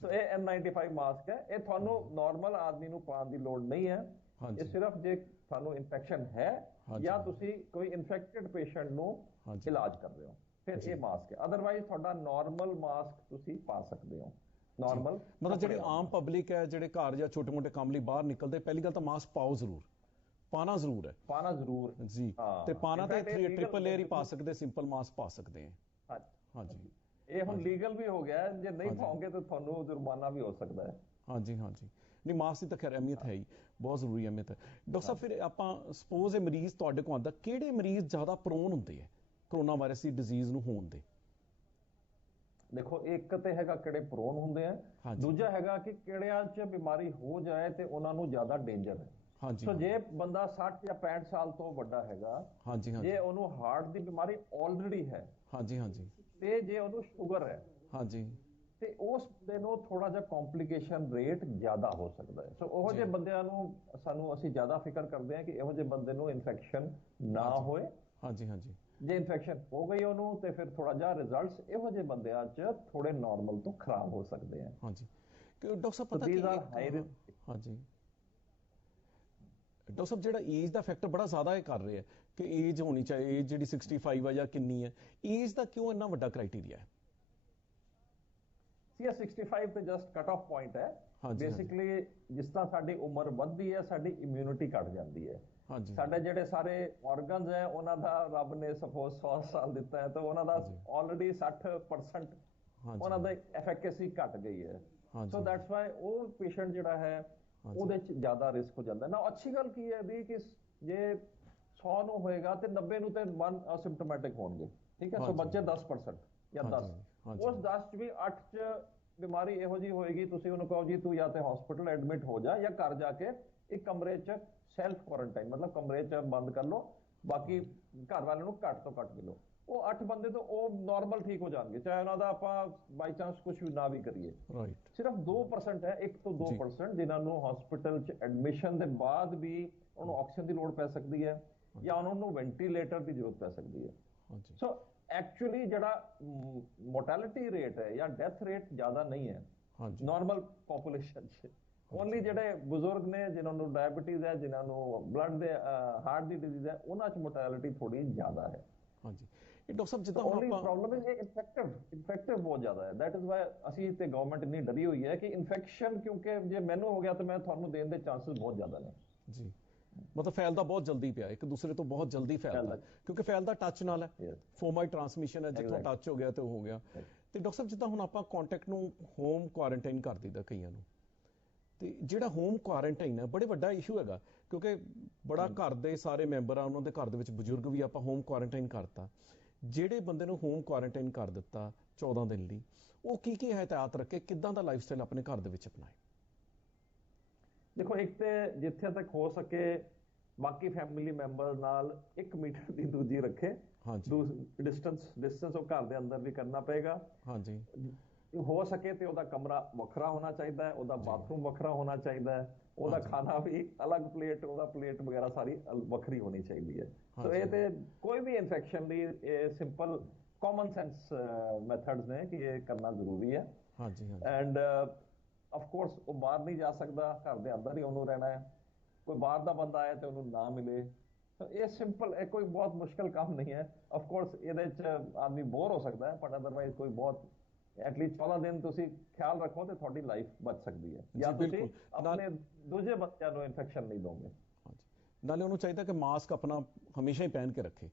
ਸੋ ਇਹ N95 ਮਾਸਕ ਹੈ, ਇਹ ਤੁਹਾਨੂੰ ਨਾਰਮਲ ਆਦਮੀ ਨੂੰ ਪਾਉਣ ਦੀ ਲੋੜ ਨਹੀਂ ਹੈ। ਇਹ ਸਿਰਫ ਜੇ ਤੁਹਾਨੂੰ ਇਨਫੈਕਸ਼ਨ ਹੈ ਜਾਂ ਤੁਸੀਂ ਕੋਈ ਇਨਫੈਕਟਡ ਪੇਸ਼ੈਂਟ ਨੂੰ ਇਲਾਜ ਕਰ ਰਹੇ ਹੋ, ਫਿਰ ਇਹ ਮਾਸਕ ਹੈ। ਅਦਰਵਾਈਜ਼ ਤੁਹਾਡਾ ਨਾਰਮਲ ਮਾਸਕ ਤੁਸੀਂ ਪਾ ਸਕਦੇ ਹੋ। ਨਾਰਮਲ ਮਤਲਬ ਜਿਹੜੀ ਆਮ ਪਬਲਿਕ ਹੈ, ਜਿਹੜੇ ਘਰ ਜਾਂ ਛੋਟੇ ਮੋਟੇ ਕੰਮ ਲਈ ਬਾਹਰ ਨਿਕਲਦੇ, ਪਹਿਲੀ ਗੱਲ ਤਾਂ ਮਾਸਕ ਪਾਓ ਜ਼ਰੂਰ, ਪਾਣਾ ਜ਼ਰੂਰ ਹੈ, ਪਾਣਾ ਜ਼ਰੂਰ ਜੀ। ਤੇ ਪਾਣਾ ਤੇ 3 ਲੇਅਰ ਹੀ ਪਾ ਸਕਦੇ, ਸਿੰਪਲ ਮਾਸਕ ਪਾ ਸਕਦੇ ਹੈ। ਹਾਂਜੀ ਇਹ ਹੁਣ ਲੀਗਲ ਵੀ ਹੋ ਗਿਆ, ਜੇ ਨਹੀਂ ਪਾਓਗੇ ਤਾਂ ਤੁਹਾਨੂੰ ਜੁਰਮਾਨਾ ਵੀ ਹੋ ਸਕਦਾ ਹੈ। ਹਾਂਜੀ ਹਾਂਜੀ ਨਹੀਂ ਮਾਸਕ ਦੀ ਤਾਂ ਖੈਰ ਅਹਿਮੀਅਤ ਹੈ ਹੀ, ਬਹੁਤ ਜ਼ਰੂਰੀ ਅਹਿਮੀਅਤ ਹੈ। ਡਾਕਟਰ ਸਾਹਿਬ ਫਿਰ ਆਪਾਂ ਸਪੋਜ਼ ਇਹ ਮਰੀਜ਼ ਤੁਹਾਡੇ ਕੋਲ ਆਉਂਦਾ, ਕਿਹੜੇ ਮਰੀਜ਼ ਜ਼ਿਆਦਾ ਪ੍ਰੋਨ ਹੁੰਦੇ ਹੈ ਕਰੋਨਾ ਵਾਇਰਸ ਦੀ ਡਿਜ਼ੀਜ਼ ਨੂੰ ਹੋਣ ਦੇ? ਦੇਖੋ ਇੱਕ ਤੇ ਹੈਗਾ ਕਿਹੜੇ ਪ੍ਰੋਨ ਹੁੰਦੇ ਆ, ਦੂਜਾ ਹੈਗਾ ਕਿ ਕਿਹੜਿਆਂ 'ਚ ਬਿਮਾਰੀ ਹੋ ਜਾਏ ਤੇ ਉਹਨਾਂ ਨੂੰ ਜ਼ਿਆਦਾ ਡੇਂਜਰ ਹੈ। ਸੋ ਜੇ ਬੰਦਾ 60 ਜਾਂ 65 ਸਾਲ ਤੋਂ ਵੱਡਾ ਹੈਗਾ, ਜੇ ਉਹਨੂੰ ਹਾਰਟ ਦੀ ਬਿਮਾਰੀ ਆਲਰੇਡੀ ਹੈ, ਤੇ ਜੇ ਉਹਨੂੰ ਸ਼ੂਗਰ ਹੈ, ਤੇ ਉਸ ਬੰਦੇ ਨੂੰ ਥੋੜਾ ਜਿਹਾ ਕੰਪਲਿਕੇਸ਼ਨ ਰੇਟ ਜ਼ਿਆਦਾ ਹੋ ਸਕਦਾ ਹੈ। ਸੋ ਉਹ ਜਿਹੇ ਬੰਦਿਆਂ ਨੂੰ ਅਸੀਂ ਜ਼ਿਆਦਾ ਫਿਕਰ ਕਰਦੇ ਹਾਂ ਕਿ ਇਹੋ ਜਿਹੇ ਬੰਦੇ ਨੂੰ ਇਨਫੈਕਸ਼ਨ ਨਾ ਹੋਏ। ਜੇ ਇਨਫੈਕਸ਼ਨ ਹੋ ਗਈ ਉਹਨੂੰ ਤੇ ਫਿਰ ਥੋੜਾ ਜਿਹਾ ਰਿਜ਼ਲਟਸ ਇਹੋ ਜਿਹੇ ਬੰਦਿਆਂ 'ਚ ਥੋੜੇ ਨਾਰਮਲ ਤੋਂ ਖਰਾਬ ਹੋ ਸਕਦੇ ਆ। ਡਾਕਟਰ ਸਾਹਿਬ ਪਤਾ ਕੀ ਡਾਕਟਰ ਸਾਹਿਬ ਜਿਹੜਾ ਏਜ ਦਾ ਫੈਕਟਰ ਬੜਾ ਜ਼ਿਆਦਾ ਇਹ ਕਰ ਰਿਹਾ ਹੈ ਕਿ ਏਜ ਹੋਣੀ ਚਾਹੀਏ, ਏਜ ਜਿਹੜੀ 65 ਹੈ ਜਾਂ ਕਿੰਨੀ ਹੈ, ਏਜ ਦਾ ਕਿਉਂ ਇੰਨਾ ਵੱਡਾ ਕ੍ਰਾਈਟੇਰੀਆ ਹੈ? 65 ਤੇ ਜਸਟ ਕਟ ਆਫ ਪੁਆਇੰਟ ਹੈ। ਬੇਸਿਕਲੀ ਜਿਸ ਤਰ੍ਹਾਂ ਸਾਡੀ ਉਮਰ ਵੱਧਦੀ ਹੈ, ਸਾਡੀ ਇਮਿਊਨਿਟੀ ਘਟ ਜਾਂਦੀ ਹੈ। ਸਾਡੇ ਜਿਹੜੇ ਸਾਰੇ ਆਰਗਨਸ ਹੈ ਉਹਨਾਂ ਦਾ ਰੱਬ ਨੇ ਸਪੋਜ਼ 100 ਸਾਲ ਦਿੱਤਾ ਹੈ, ਤਾਂ ਉਹਨਾਂ ਦਾ ਆਲਰੇਡੀ 60% ਉਹਨਾਂ ਦਾ ਐਫੀਕੇਸੀ ਘਟ ਗਈ ਹੈ। ਸੋ ਦੈਟਸ ਵਾਈ ਉਹ ਪੇਸ਼ੈਂਟ ਜਿਹੜਾ ਹੈ ਉਹਦੇ 'ਚ ਜ਼ਿਆਦਾ ਰਿਸਕ ਹੋ ਜਾਂਦਾ। ਨਾ ਅੱਛੀ ਗੱਲ ਕੀ ਹੈ ਵੀ ਕਿ ਜੇ 100 ਨੂੰ ਹੋਏਗਾ ਤੇ 90 ਨੂੰ ਤੇ ਅਸਿਮਟੋਮੈਟਿਕ ਹੋਣਗੇ, ਠੀਕ ਹੈ। ਸੋ ਬੱਚੇ 10% ਜਾਂ 10, ਉਸ 10 'ਚ ਵੀ 8 'ਚ ਬਿਮਾਰੀ ਇਹੋ ਜਿਹੀ ਹੋਏਗੀ, ਤੁਸੀਂ ਉਹਨੂੰ ਕਹੋ ਜੀ ਤੂੰ ਜਾਂ ਤੇ ਹਸਪੀਟਲ ਐਡਮਿਟ ਹੋ ਜਾ ਜਾਂ ਘਰ ਜਾ ਕੇ ਇੱਕ ਕਮਰੇ 'ਚ ਸੈਲਫ ਕੁਆਰੰਟਾਈਨ, ਮਤਲਬ ਕਮਰੇ 'ਚ ਬੰਦ ਕਰ ਲਓ, ਬਾਕੀ ਘਰ ਵਾਲਿਆਂ ਨੂੰ ਘੱਟ ਤੋਂ ਘੱਟ ਮਿਲੋ। ਉਹ 8 ਬੰਦੇ ਤੋਂ ਉਹ ਨਾਰਮਲ ਠੀਕ ਹੋ ਜਾਣਗੇ, ਚਾਹੇ ਉਹਨਾਂ ਦਾ ਆਪਾਂ ਬਾਈ ਚਾਂਸ ਕੁਝ ਵੀ ਨਾ ਵੀ ਕਰੀਏ। ਸਿਰਫ 2% ਹੈ, 1 ਤੋਂ 2% ਜਿਨ੍ਹਾਂ ਨੂੰ ਹਸਪੀਟਲ 'ਚ ਐਡਮਿਸ਼ਨ ਦੇ ਬਾਅਦ ਵੀ ਉਹਨੂੰ ਆਕਸੀਜਨ ਦੀ ਲੋੜ ਪੈ ਸਕਦੀ ਹੈ ਜਾਂ ਉਹਨਾਂ ਨੂੰ ਵੈਂਟੀਲੇਟਰ ਦੀ ਜ਼ਰੂਰਤ ਪੈ ਸਕਦੀ ਹੈ। ਸੋ ਐਕਚੁਅਲੀ ਜਿਹੜਾ ਮੋਰਟੈਲਿਟੀ ਰੇਟ ਹੈ ਜਾਂ ਡੈਥ ਰੇਟ ਜ਼ਿਆਦਾ ਨਹੀਂ ਹੈ ਨਾਰਮਲ ਪੋਪੂਲੇਸ਼ਨ 'ਚ। ਓਨਲੀ ਜਿਹੜੇ ਬਜ਼ੁਰਗ ਨੇ, ਜਿਨ੍ਹਾਂ ਨੂੰ ਡਾਇਬੀਟੀਜ਼ ਹੈ, ਜਿਨ੍ਹਾਂ ਨੂੰ ਬਲੱਡ ਦੇ ਹਾਰਟ ਦੀ ਡਿਜ਼ੀਜ਼ ਹੈ, ਉਹਨਾਂ 'ਚ ਮੋਰਟੈਲਿਟੀ ਥੋੜੀ ਜ਼ਿਆਦਾ ਹੈ। ਇਹ ਡਾਕਟਰ ਸਾਹਿਬ ਜਿੱਦਾਂ ਹੁਣ ਆਪਾਂ ਪ੍ਰੋਬਲਮ ਹੈ ਇਨਫੈਕਟਿਵ ਬਹੁਤ ਜ਼ਿਆਦਾ ਹੈ। ਦੈਟ ਇਜ਼ ਵਾਈ ਅਸੀਂ ਤੇ ਗਵਰਨਮੈਂਟ ਇੰਨੀ ਡਰੀ ਹੋਈ ਹੈ ਕਿ ਇਨਫੈਕਸ਼ਨ, ਕਿਉਂਕਿ ਜੇ ਮੈਨੂੰ ਹੋ ਗਿਆ ਤਾਂ ਮੈਂ ਤੁਹਾਨੂੰ ਦੇਣ ਦੇ ਚਾਂਸਸ ਬਹੁਤ ਜ਼ਿਆਦਾ ਨੇ ਜੀ। ਮਤਲਬ ਫੈਲਦਾ ਬਹੁਤ ਜਲਦੀ ਪਿਆ, ਇੱਕ ਦੂਸਰੇ ਤੋਂ ਬਹੁਤ ਜਲਦੀ ਫੈਲਦਾ, ਕਿਉਂਕਿ ਫੈਲਦਾ ਟੱਚ ਨਾਲ ਹੈ, ਫੋਮਾਈ ਟ੍ਰਾਂਸਮਿਸ਼ਨ ਹੈ, ਜਿੱਥੋਂ ਟੱਚ ਹੋ ਗਿਆ ਤੇ ਉਹ ਹੋ ਗਿਆ। ਤੇ ਡਾਕਟਰ ਸਾਹਿਬ ਜਿੱਦਾਂ ਹੁਣ ਆਪਾਂ ਕੰਟੈਕਟ ਨੂੰ ਹੋਮ ਕੁਆਰੰਟਾਈਨ ਕਰ ਦਿੱਤਾ ਕਈਆਂ ਨੂੰ, ਤੇ ਜਿਹੜਾ ਹੋਮ ਕੁਆਰੰਟਾਈਨ ਹੈ ਬੜੇ ਵੱਡਾ ਇਸ਼ੂ ਹੈਗਾ, ਕਿਉਂਕਿ ਬੜਾ ਘਰ ਦੇ ਸਾਰੇ ਮੈਂਬਰ ਆ, ਉਹਨਾਂ ਦੇ ਘਰ ਦੇ ਵਿੱਚ ਬਜ਼ੁਰਗ ਵੀ ਆਪਾਂ ਹੋਮ ਕੁਆਰੰਟਾਈਨ ਕਰਤਾ। ਜਿਹੜੇ ਬੰਦੇ ਨੂੰ ਹੋਮ ਕੁਆਰੰਟਾਈਨ ਕਰ ਦਿੱਤਾ 14 ਦਿਨ ਲਈ, ਉਹ ਕੀ ਕੀ ਹਦਾਇਤ ਰੱਖੇ, ਕਿੱਦਾਂ ਦਾ ਲਾਈਫ ਸਟਾਈਲ ਆਪਣੇ ਘਰ ਦੇ ਵਿੱਚ ਅਪਣਾਏ? ਦੇਖੋ ਇੱਕ ਤੇ ਜਿੱਥੇ ਤੱਕ ਹੋ ਸਕੇ ਬਾਕੀ ਫੈਮਿਲੀ ਮੈਂਬਰ ਨਾਲ 1 ਮੀਟਰ ਦੀ ਦੂਰੀ ਰੱਖੇ। ਡਿਸਟੈਂਸ ਉਹ ਘਰ ਦੇ ਅੰਦਰ ਵੀ ਕਰਨਾ ਪਏਗਾ। ਹੋ ਸਕੇ ਤੇ ਉਹਦਾ ਕਮਰਾ ਵੱਖਰਾ ਹੋਣਾ ਚਾਹੀਦਾ ਹੈ, ਉਹਦਾ ਬਾਥਰੂਮ ਵੱਖਰਾ ਹੋਣਾ ਚਾਹੀਦਾ ਹੈ, ਉਹਦਾ ਖਾਣਾ ਵੀ ਅਲੱਗ ਪਲੇਟ, ਉਹਦਾ ਪਲੇਟ ਵਗੈਰਾ ਸਾਰੀ ਵੱਖਰੀ ਹੋਣੀ ਚਾਹੀਦੀ ਹੈ। ਸੋ ਇਹ ਤੇ ਕੋਈ ਵੀ ਇਨਫੈਕਸ਼ਨ ਲਈ ਇਹ ਸਿੰਪਲ ਕਾਮਨ ਸੈਂਸ ਮੈਥਡਸ ਨੇ ਕਿ ਇਹ ਕਰਨਾ ਜ਼ਰੂਰੀ ਹੈ। ਐਂਡ ਆਫ ਕੋਰਸ ਉਹ ਬਾਹਰ ਨਹੀਂ ਜਾ ਸਕਦਾ, ਘਰ ਦੇ ਅੰਦਰ ਹੀ ਉਹਨੂੰ ਰਹਿਣਾ ਹੈ। ਕੋਈ ਬਾਹਰ ਦਾ ਬੰਦਾ ਆਏ ਤੇ ਉਹਨੂੰ ਨਾ ਮਿਲੇ। ਇਹ ਸਿੰਪਲ, ਇਹ ਕੋਈ ਬਹੁਤ ਮੁਸ਼ਕਲ ਕੰਮ ਨਹੀਂ ਹੈ। ਆਫ ਕੋਰਸ ਇਹਦੇ ਚ ਆਦਮੀ ਬੋਰ ਹੋ ਸਕਦਾ ਹੈ, ਪਰ ਅਦਰਵਾਈਜ਼ ਕੋਈ ਬਹੁਤ ਐਟਲੀਸਟ 14 ਦਿਨ ਤੁਸੀਂ ਖਿਆਲ ਰੱਖੋ ਤੇ ਤੁਹਾਡੀ ਲਾਈਫ ਬਚ ਸਕਦੀ ਹੈ, ਜਾਂ ਤੁਸੀਂ ਆਪਣੇ ਦੂਜੇ ਬੱਚਿਆਂ ਨੂੰ ਇਨਫੈਕਸ਼ਨ ਨਹੀਂ ਦੋਗੇ। ਨਾਲੇ ਉਹਨੂੰ ਚਾਹੀਦਾ ਕਿ ਮਾਸਕ ਆਪਣਾ ਹਮੇਸ਼ਾ ਹੀ ਪਹਿਨ ਕੇ ਰੱਖੇ,